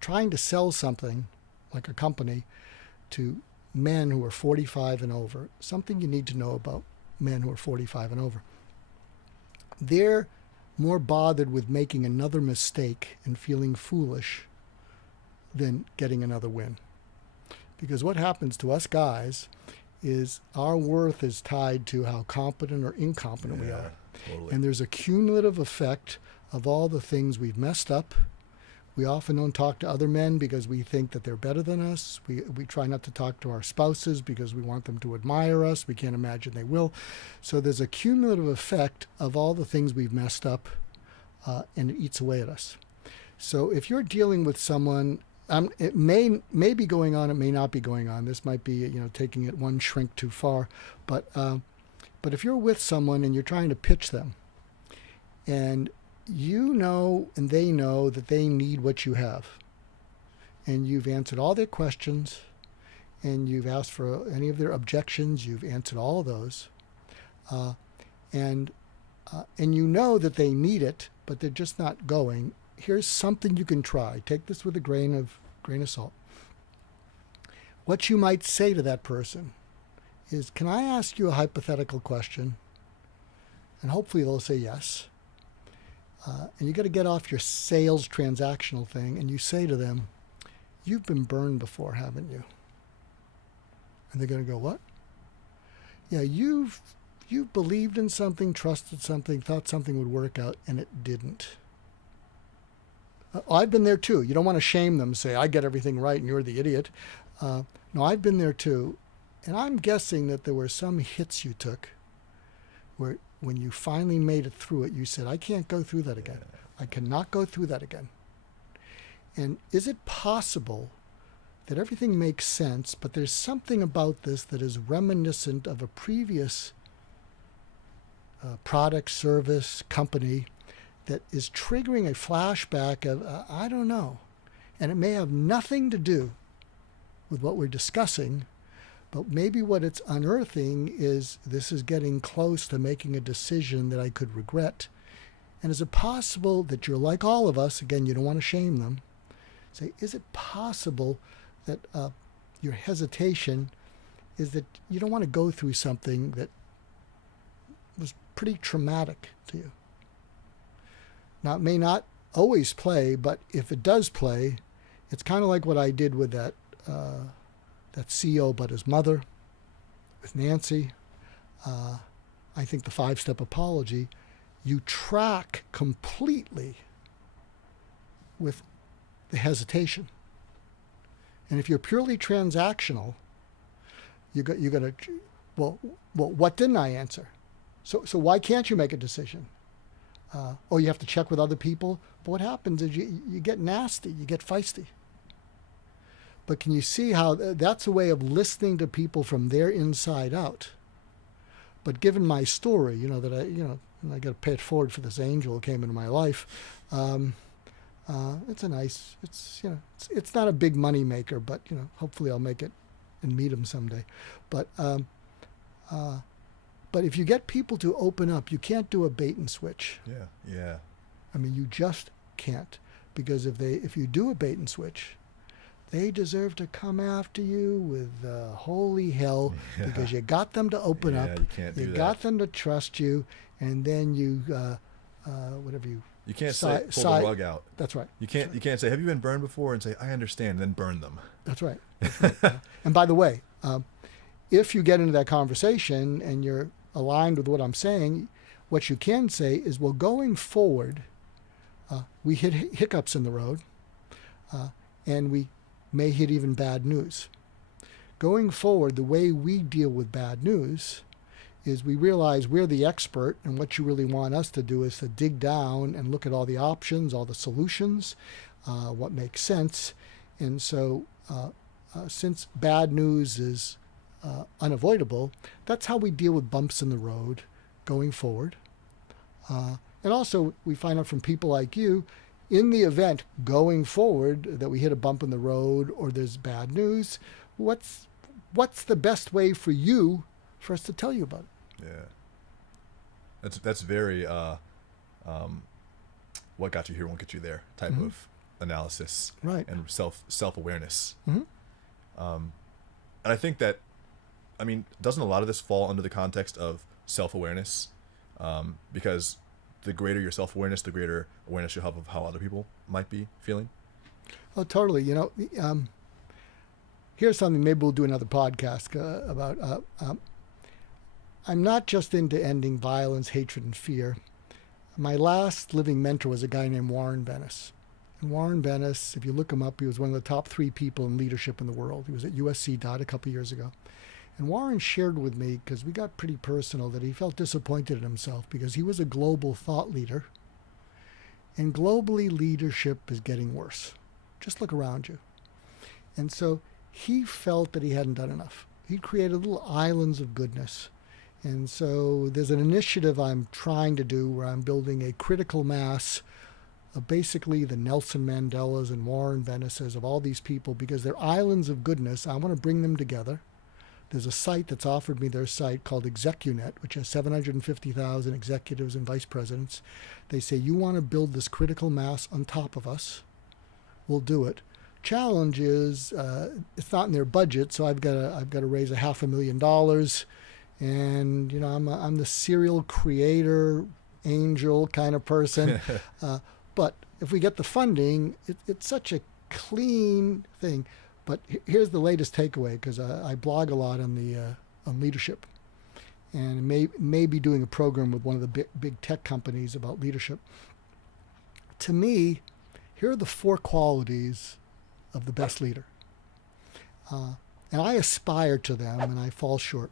trying to sell something like a company to men who are 45 and over, something you need to know about men who are 45 and over. They're more bothered with making another mistake and feeling foolish than getting another win. Because what happens to us guys is our worth is tied to how competent or incompetent we are. Totally. And there's a cumulative effect of all the things we've messed up. We often don't talk to other men because we think that they're better than us. We try not to talk to our spouses because we want them to admire us. We can't imagine they will. So there's a cumulative effect of all the things we've messed up, and it eats away at us. So if you're dealing with someone, it may be going on, it may not be going on. This might be, taking it one shrink too far. But if you're with someone and you're trying to pitch them, and and they know that they need what you have, and you've answered all their questions, and you've asked for any of their objections, you've answered all of those, and you know that they need it, but they're just not going. Here's something you can try. Take this with a grain of salt. what you might say to that person is, can I ask you a hypothetical question? And hopefully they'll say yes. And you got to get off your sales transactional thing, and you say to them, you've been burned before, haven't you? And they're going to go, what? Yeah, you've believed in something, trusted something, thought something would work out, and it didn't. I've been there too. You don't want to shame them, say, I get everything right and you're the idiot. No, I've been there too. And I'm guessing that there were some hits you took where when you finally made it through it, you said, I can't go through that again. I cannot go through that again. And is it possible that everything makes sense, but there's something about this that is reminiscent of a previous product, service, company that is triggering a flashback of, I don't know. And it may have nothing to do with what we're discussing, but maybe what it's unearthing is this is getting close to making a decision that I could regret. And is it possible that you're like all of us, again, you don't want to shame them, say, is it possible that your hesitation is that you don't want to go through something that was pretty traumatic to you? Now, it may not always play, but if it does play, it's kind of like what I did with that CEO but his mother, with Nancy. I think the 5-step apology, you track completely with the hesitation. And if you're purely transactional, you're going to, well, what didn't I answer? So why can't you make a decision? You have to check with other people. But what happens is you get nasty, you get feisty. But can you see how that's a way of listening to people from their inside out? But given my story, that I got to pay it forward for this angel who came into my life. It's not a big money maker, but hopefully I'll make it and meet him someday. But if you get people to open up, you can't do a bait and switch. Yeah. I mean, you just can't, because if you do a bait and switch, they deserve to come after you with holy hell, because you got them to open up. You can't do that. You got them to trust you, and then you You can't pull the rug out. That's right. You can't say, have you been burned before, and say, I understand, and then burn them. That's right. And by the way, if you get into that conversation and you're aligned with what I'm saying, what you can say is, well, going forward, we hit hiccups in the road, and we may hit even bad news. Going forward, the way we deal with bad news is we realize we're the expert, and what you really want us to do is to dig down and look at all the options, all the solutions, what makes sense. And so since bad news is unavoidable, that's how we deal with bumps in the road going forward. And also we find out from people like you, in the event going forward that we hit a bump in the road or there's bad news, what's the best way for us to tell you about it? Yeah. That's very what got you here won't get you there type of analysis, right? And self-awareness. Mm-hmm. And I think that, doesn't a lot of this fall under the context of self-awareness? Because the greater your self-awareness, the greater awareness you have of how other people might be feeling. Oh, totally. Here's something maybe we'll do another podcast about. I'm not just into ending violence, hatred, and fear. My last living mentor was a guy named Warren Bennis. And Warren Bennis, if you look him up, he was one of the top 3 people in leadership in the world. He was at USC, died a couple years ago. And Warren shared with me, because we got pretty personal, that he felt disappointed in himself because he was a global thought leader. And globally, leadership is getting worse. Just look around you. And so he felt that he hadn't done enough. He created little islands of goodness. And so there's an initiative I'm trying to do where I'm building a critical mass of basically the Nelson Mandelas and Warren Bennis's of all these people, because they're islands of goodness. I want to bring them together. There's a site that's offered me their site called ExecuNet, which has 750,000 executives and vice presidents. They say, you want to build this critical mass on top of us? We'll do it. challenge is it's not in their budget, so I've got to raise $500,000, and I'm the serial creator angel kind of person. But if we get the funding, it's such a clean thing. But here's the latest takeaway, because I blog a lot on leadership, and may be doing a program with one of the big tech companies about leadership. To me, here are the 4 qualities of the best leader. And I aspire to them, and I fall short.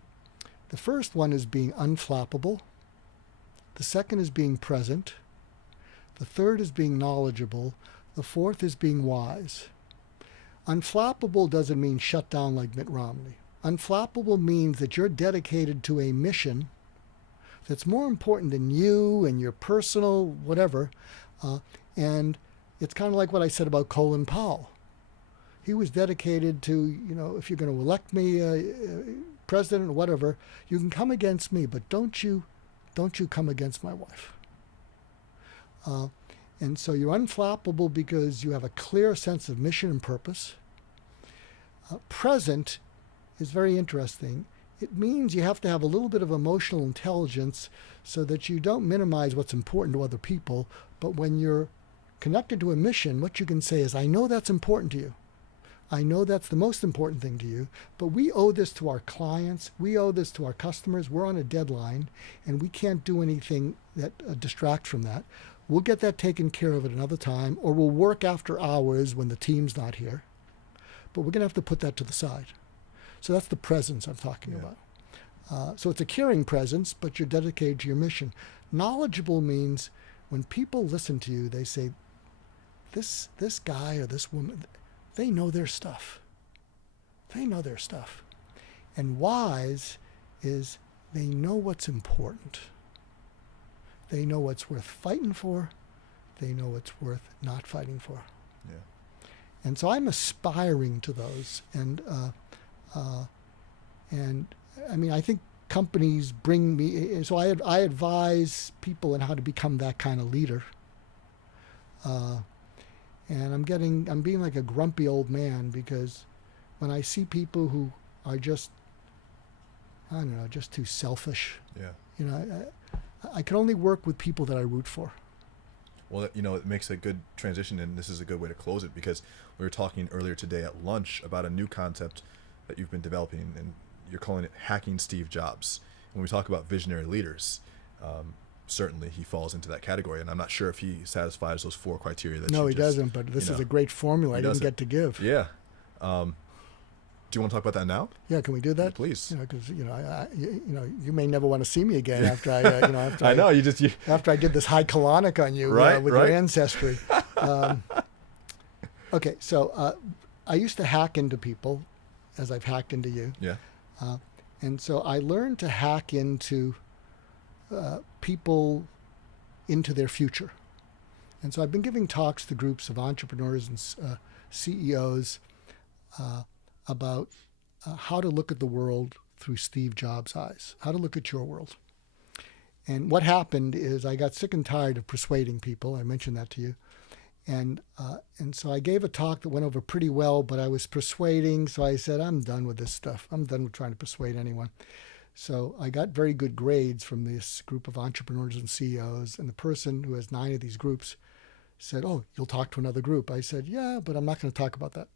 The first one is being unflappable. The second is being present. The third is being knowledgeable. The fourth is being wise. Unflappable doesn't mean shut down like Mitt Romney. Unflappable means that you're dedicated to a mission that's more important than you and your personal whatever. And it's kind of like what I said about Colin Powell. He was dedicated to, if you're going to elect me president or whatever, you can come against me, but don't you come against my wife. And so you're unflappable because you have a clear sense of mission and purpose. Present is very interesting. It means you have to have a little bit of emotional intelligence so that you don't minimize what's important to other people, but when you're connected to a mission, what you can say is, I know that's important to you. I know that's the most important thing to you, but we owe this to our clients. We owe this to our customers. We're on a deadline, and we can't do anything that distracts from that. We'll get that taken care of at another time, or we'll work after hours when the team's not here. But we're going to have to put that to the side. So that's the presence I'm talking about. So it's a caring presence, but you're dedicated to your mission. Knowledgeable means when people listen to you, they say, this guy or this woman, they know their stuff. They know their stuff. And wise is they know what's important. They know what's worth fighting for. They know what's worth not fighting for. Yeah. And so I'm aspiring to those. And I mean, I think companies bring me, so I advise people on how to become that kind of leader. And I'm being like a grumpy old man, because when I see people who are just, I don't know, just too selfish. Yeah. I can only work with people that I root for. Well, it makes a good transition, and this is a good way to close it, because we were talking earlier today at lunch about a new concept that you've been developing, and you're calling it hacking Steve Jobs. When we talk about visionary leaders, certainly he falls into that category, and I'm not sure if he satisfies those 4 criteria that No, he doesn't, but this is a great formula I didn't get to give. Yeah. Do you want to talk about that now? Yeah, can we do that? Please. Because you may never want to see me again after I after I did this high colonic on you with your ancestry. Okay, so I used to hack into people, as I've hacked into you. Yeah. And so I learned to hack into people into their future. And so I've been giving talks to groups of entrepreneurs and CEOs about how to look at the world through Steve Jobs' eyes, how to look at your world. And what happened is I got sick and tired of persuading people. I mentioned that to you. And so I gave a talk that went over pretty well, but I was persuading. So I said, I'm done with this stuff. I'm done with trying to persuade anyone. So I got very good grades from this group of entrepreneurs and CEOs. And the person who has 9 of these groups said, oh, you'll talk to another group. I said, yeah, but I'm not going to talk about that,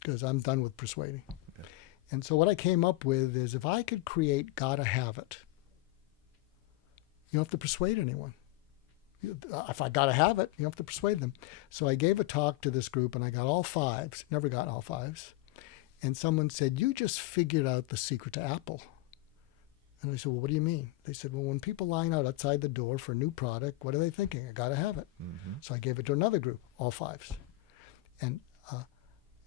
because I'm done with persuading. Okay. And so what I came up with is, if I could create gotta have it, you don't have to persuade anyone. If I gotta have it, you don't have to persuade them. So I gave a talk to this group, and I got all 5s, never got all 5s. And someone said, you just figured out the secret to Apple. And I said, well, what do you mean? They said, well, when people line out outside the door for a new product, what are they thinking? I gotta have it. Mm-hmm. So I gave it to another group, all 5s.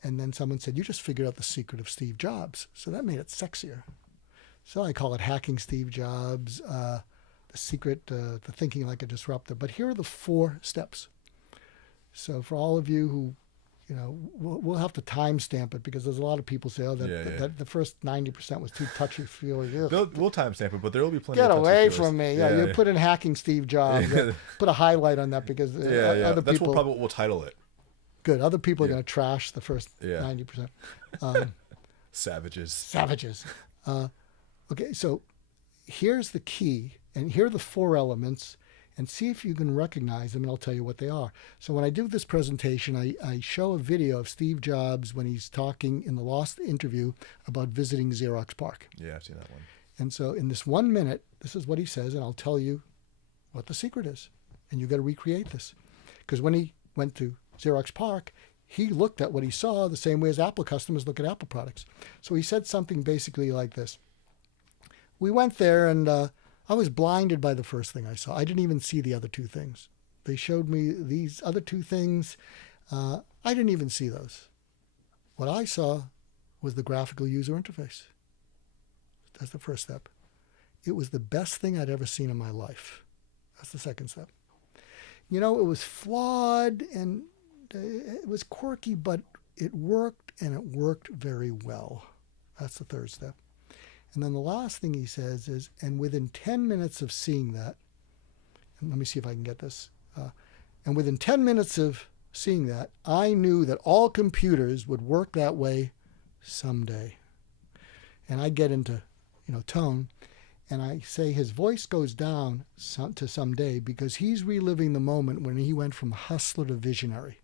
And then someone said, you just figured out the secret of Steve Jobs. So that made it sexier. So I call it hacking Steve Jobs, the secret to thinking like a disruptor. But here are the 4 steps. So for all of you who, we'll have to timestamp it, because there's a lot of people say, that the first 90% was too touchy-feely. We'll timestamp it, but there will be plenty Get of away from me. You put in hacking Steve Jobs. Put a highlight on that, because other people... That's people... probably what we'll title it. Good. Other people are Yeah. going to trash the first Yeah. 90%. Savages. Savages. Okay, so here's the key, and here are the 4 elements, and see if you can recognize them, and I'll tell you what they are. So when I do this presentation, I show a video of Steve Jobs when he's talking in the Lost interview about visiting Xerox PARC. Yeah, I've seen that one. And so in this 1 minute, this is what he says, and I'll tell you what the secret is. And you've got to recreate this. Because when he went to Xerox PARC, he looked at what he saw the same way as Apple customers look at Apple products. So he said something basically like this. We went there, and I was blinded by the first thing I saw. I didn't even see the other 2 things. They showed me these other 2 things. I didn't even see those. What I saw was the graphical user interface. That's the first step. It was the best thing I'd ever seen in my life. That's the second step. You know, it was flawed and it was quirky, but it worked, and it worked very well. That's the third step. And then the last thing he says is, and within 10 minutes of seeing that, and let me see if I can get this, and within 10 minutes of seeing that, I knew that all computers would work that way someday. And I get into, tone, and I say his voice goes down to someday because he's reliving the moment when he went from hustler to visionary.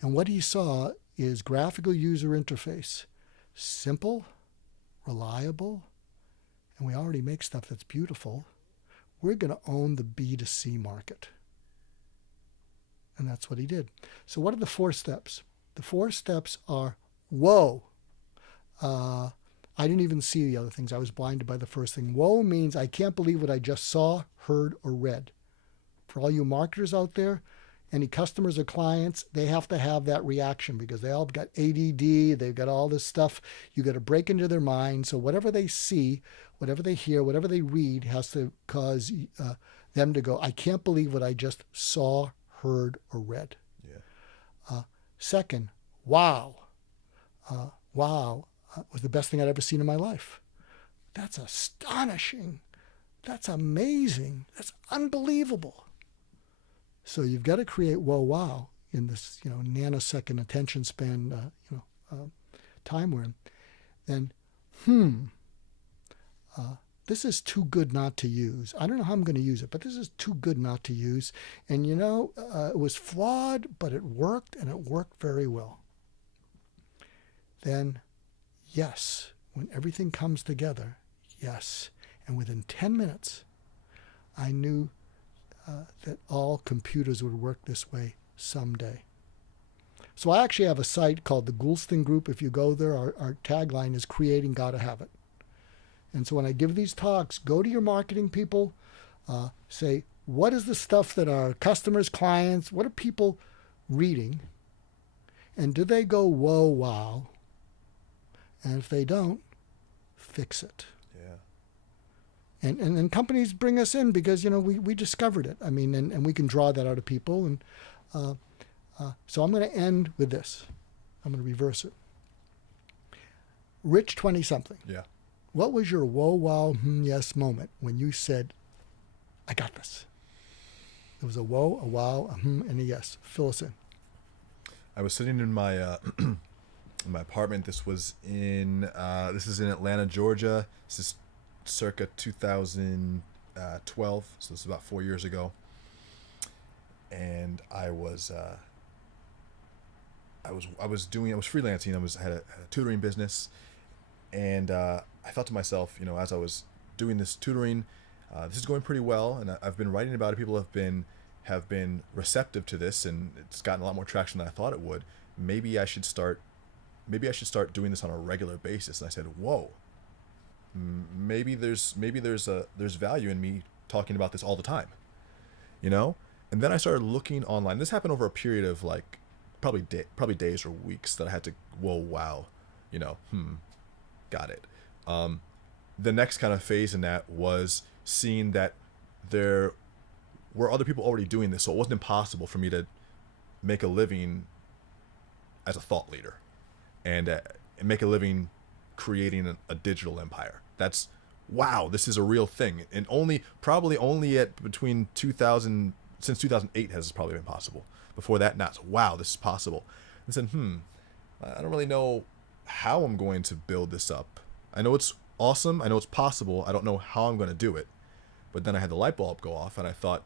And what he saw is graphical user interface, simple, reliable, and we already make stuff that's beautiful. We're going to own the B2C market. And that's what he did. So what are the 4 steps? The 4 steps are, whoa. I didn't even see the other things. I was blinded by the first thing. Whoa means I can't believe what I just saw, heard, or read. For all you marketers out there, any customers or clients, they have to have that reaction because they all got ADD, they've got all this stuff. You got to break into their mind. So whatever they see, whatever they hear, whatever they read has to cause them to go, I can't believe what I just saw, heard, or read. Yeah. Second, wow. Wow was the best thing I'd ever seen in my life. That's astonishing. That's amazing. That's unbelievable. So you've got to create whoa, wow in this, nanosecond attention span, time we're in. Then, this is too good not to use. I don't know how I'm going to use it, but this is too good not to use. And, it was flawed, but it worked, and it worked very well. Then, yes, when everything comes together, yes. And within 10 minutes, I knew that all computers would work this way someday. So I actually have a site called the Goulston Group. If you go there, our tagline is creating, gotta have it. And so when I give these talks, go to your marketing people, say, what is the stuff that our customers, clients, what are people reading? And do they go, whoa, wow? And if they don't, fix it. Yeah. And companies bring us in because, we discovered it. I mean, and we can draw that out of people. And so I'm going to end with this. I'm going to reverse it. Rich 20-something. Yeah. What was your whoa, wow, yes moment when you said, I got this? There was a whoa, a wow, and a yes. Fill us in. I was sitting in my in my apartment. This is in Atlanta, Georgia. This is circa 2012, so this is about 4 years ago. And I was freelancing. I had a tutoring business, and I thought to myself, as I was doing this tutoring, this is going pretty well, and I've been writing about it. People have been receptive to this, and it's gotten a lot more traction than I thought it would. Maybe I should start doing this on a regular basis. And I said, whoa, maybe there's value in me talking about this all the time, And then I started looking online. This happened over a period of like probably days or weeks that I had to, whoa, wow, got it. The next kind of phase in that was seeing that there were other people already doing this, so it wasn't impossible for me to make a living as a thought leader and make a living creating a digital empire. That's, wow, this is a real thing. And probably only at between 2000 since 2008 has this probably been possible. Before that, not. So, wow, this is possible. And said, I don't really know how I'm going to build this up. I know it's awesome. I know it's possible. I don't know how I'm going to do it. But then I had the light bulb go off, and I thought,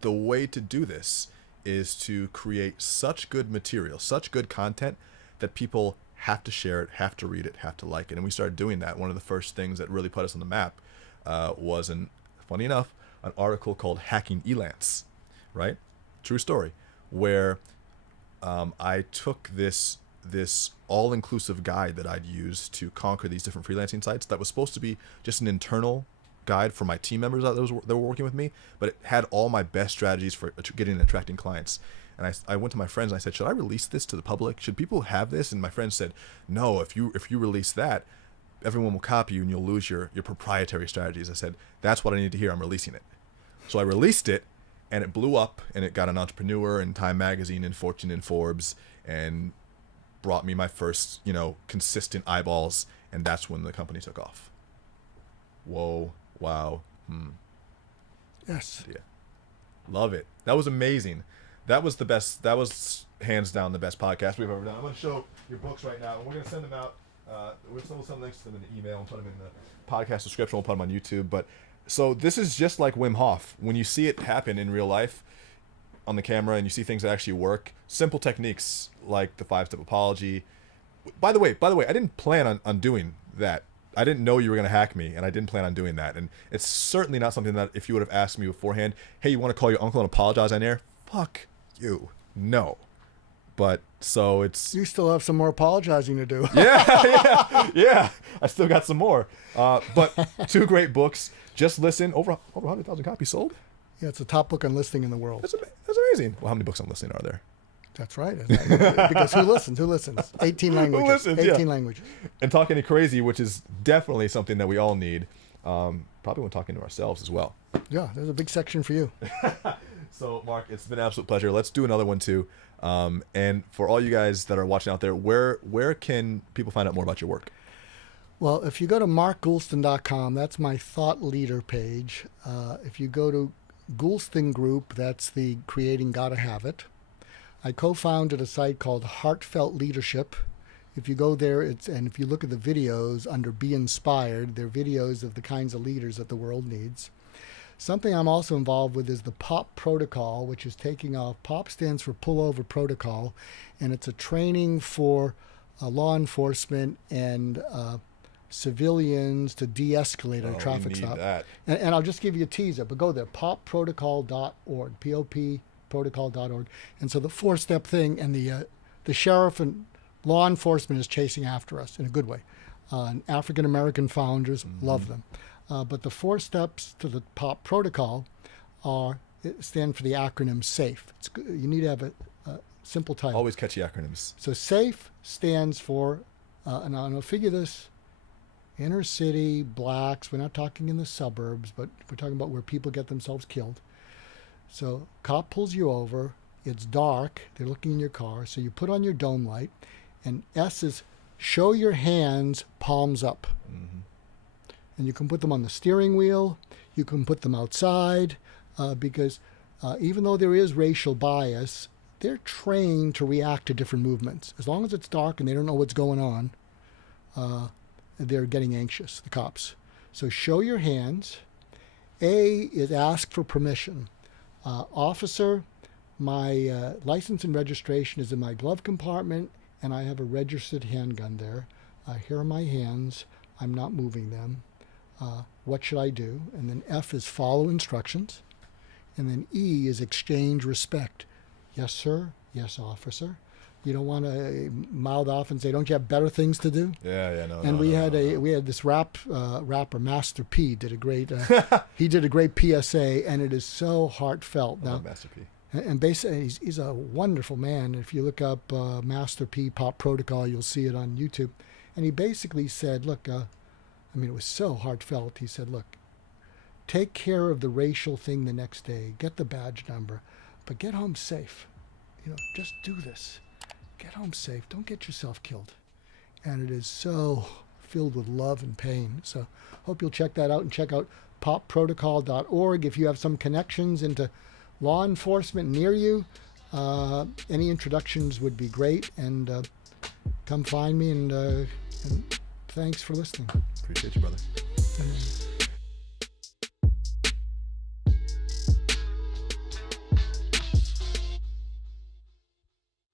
the way to do this is to create such good material, such good content that people have to share it, have to read it, have to like it. And we started doing that. One of the first things that really put us on the map was, funny enough, an article called Hacking Elance, right? True story, where I took this all-inclusive guide that I'd used to conquer these different freelancing sites that was supposed to be just an internal guide for my team members that were working with me, but it had all my best strategies for getting and attracting clients. And I went to my friends and I said, should I release this to the public? Should people have this? And my friends said, no, if you release that, everyone will copy you and you'll lose your proprietary strategies. I said, that's what I need to hear. I'm releasing it. So I released it, and it blew up, and it got an Entrepreneur and Time Magazine and Fortune and Forbes, and brought me my first, consistent eyeballs. And that's when the company took off. Whoa. Wow. Yes. Yeah. Love it. That was amazing. That was the best. That was hands down the best podcast we've ever done. I'm going to show your books right now, and we're going to send them out. We'll send links to them in the email and put them in the podcast description. We'll put them on YouTube. But so this is just like Wim Hof. When you see it happen in real life on the camera, and you see things that actually work, simple techniques like the 5-step apology. By the way, I didn't plan on doing that. I didn't know you were going to hack me, and I didn't plan on doing that. And it's certainly not something that if you would have asked me beforehand, hey, you want to call your uncle and apologize on air? Fuck you. No. But so it's... You still have some more apologizing to do. Yeah. I still got some more. But 2 great books. Just listen. Over 100,000 copies sold? Yeah, it's the top book on listing in the world. That's amazing. Well, how many books on listing are there? That's right. Because who listens? 18 languages. Who listens? 18 languages. And talking crazy, which is definitely something that we all need. Probably when talking to ourselves as well. Yeah, there's a big section for you. So, Mark, it's been an absolute pleasure. Let's do another one too. And for all you guys that are watching out there, where can people find out more about your work? Well, if you go to markgoulston.com, that's my thought leader page. If you go to Goulston Group, that's the Creating Gotta Have It. I co-founded a site called Heartfelt Leadership. If you go there, and if you look at the videos under Be Inspired, they're videos of the kinds of leaders that the world needs. Something I'm also involved with is the POP protocol, which is taking off. POP stands for Pullover Protocol, and it's a training for law enforcement and civilians to de-escalate a traffic stop. And I'll just give you a teaser, but go there, popprotocol.org, P-O-P protocol.org. And so the 4-step thing, and the sheriff and law enforcement is chasing after us in a good way. African-American founders love them. But the 4 steps to the POP protocol stand for the acronym SAFE. You need to have a simple title. Always catchy acronyms. So SAFE stands for, and I'll figure this, inner city, blacks. We're not talking in the suburbs, but we're talking about where people get themselves killed. So cop pulls you over. It's dark. They're looking in your car. So you put on your dome light. And S is show your hands, palms up. Mm-hmm. And you can put them on the steering wheel. You can put them outside because even though there is racial bias, they're trained to react to different movements. As long as it's dark and they don't know what's going on, they're getting anxious, the cops. So show your hands. A is ask for permission. Officer, my license and registration is in my glove compartment, and I have a registered handgun there. Here are my hands. I'm not moving them. What should I do? And then F is follow instructions. And then E is exchange respect. Yes, sir. Yes, officer. You don't want to mouth off and say, don't you have better things to do? No. And we had this rapper, Master P, did a great PSA, and it is so heartfelt. Now, Master P. And basically, he's a wonderful man. If you look up Master P Pop Protocol, you'll see it on YouTube. And he basically said, look, it was so heartfelt. He said, look, take care of the racial thing the next day. Get the badge number, but get home safe. Just do this. Get home safe. Don't get yourself killed. And it is so filled with love and pain. So hope you'll check that out and check out popprotocol.org. If you have some connections into law enforcement near you, any introductions would be great. And come find me. And thanks for listening. Appreciate you, brother.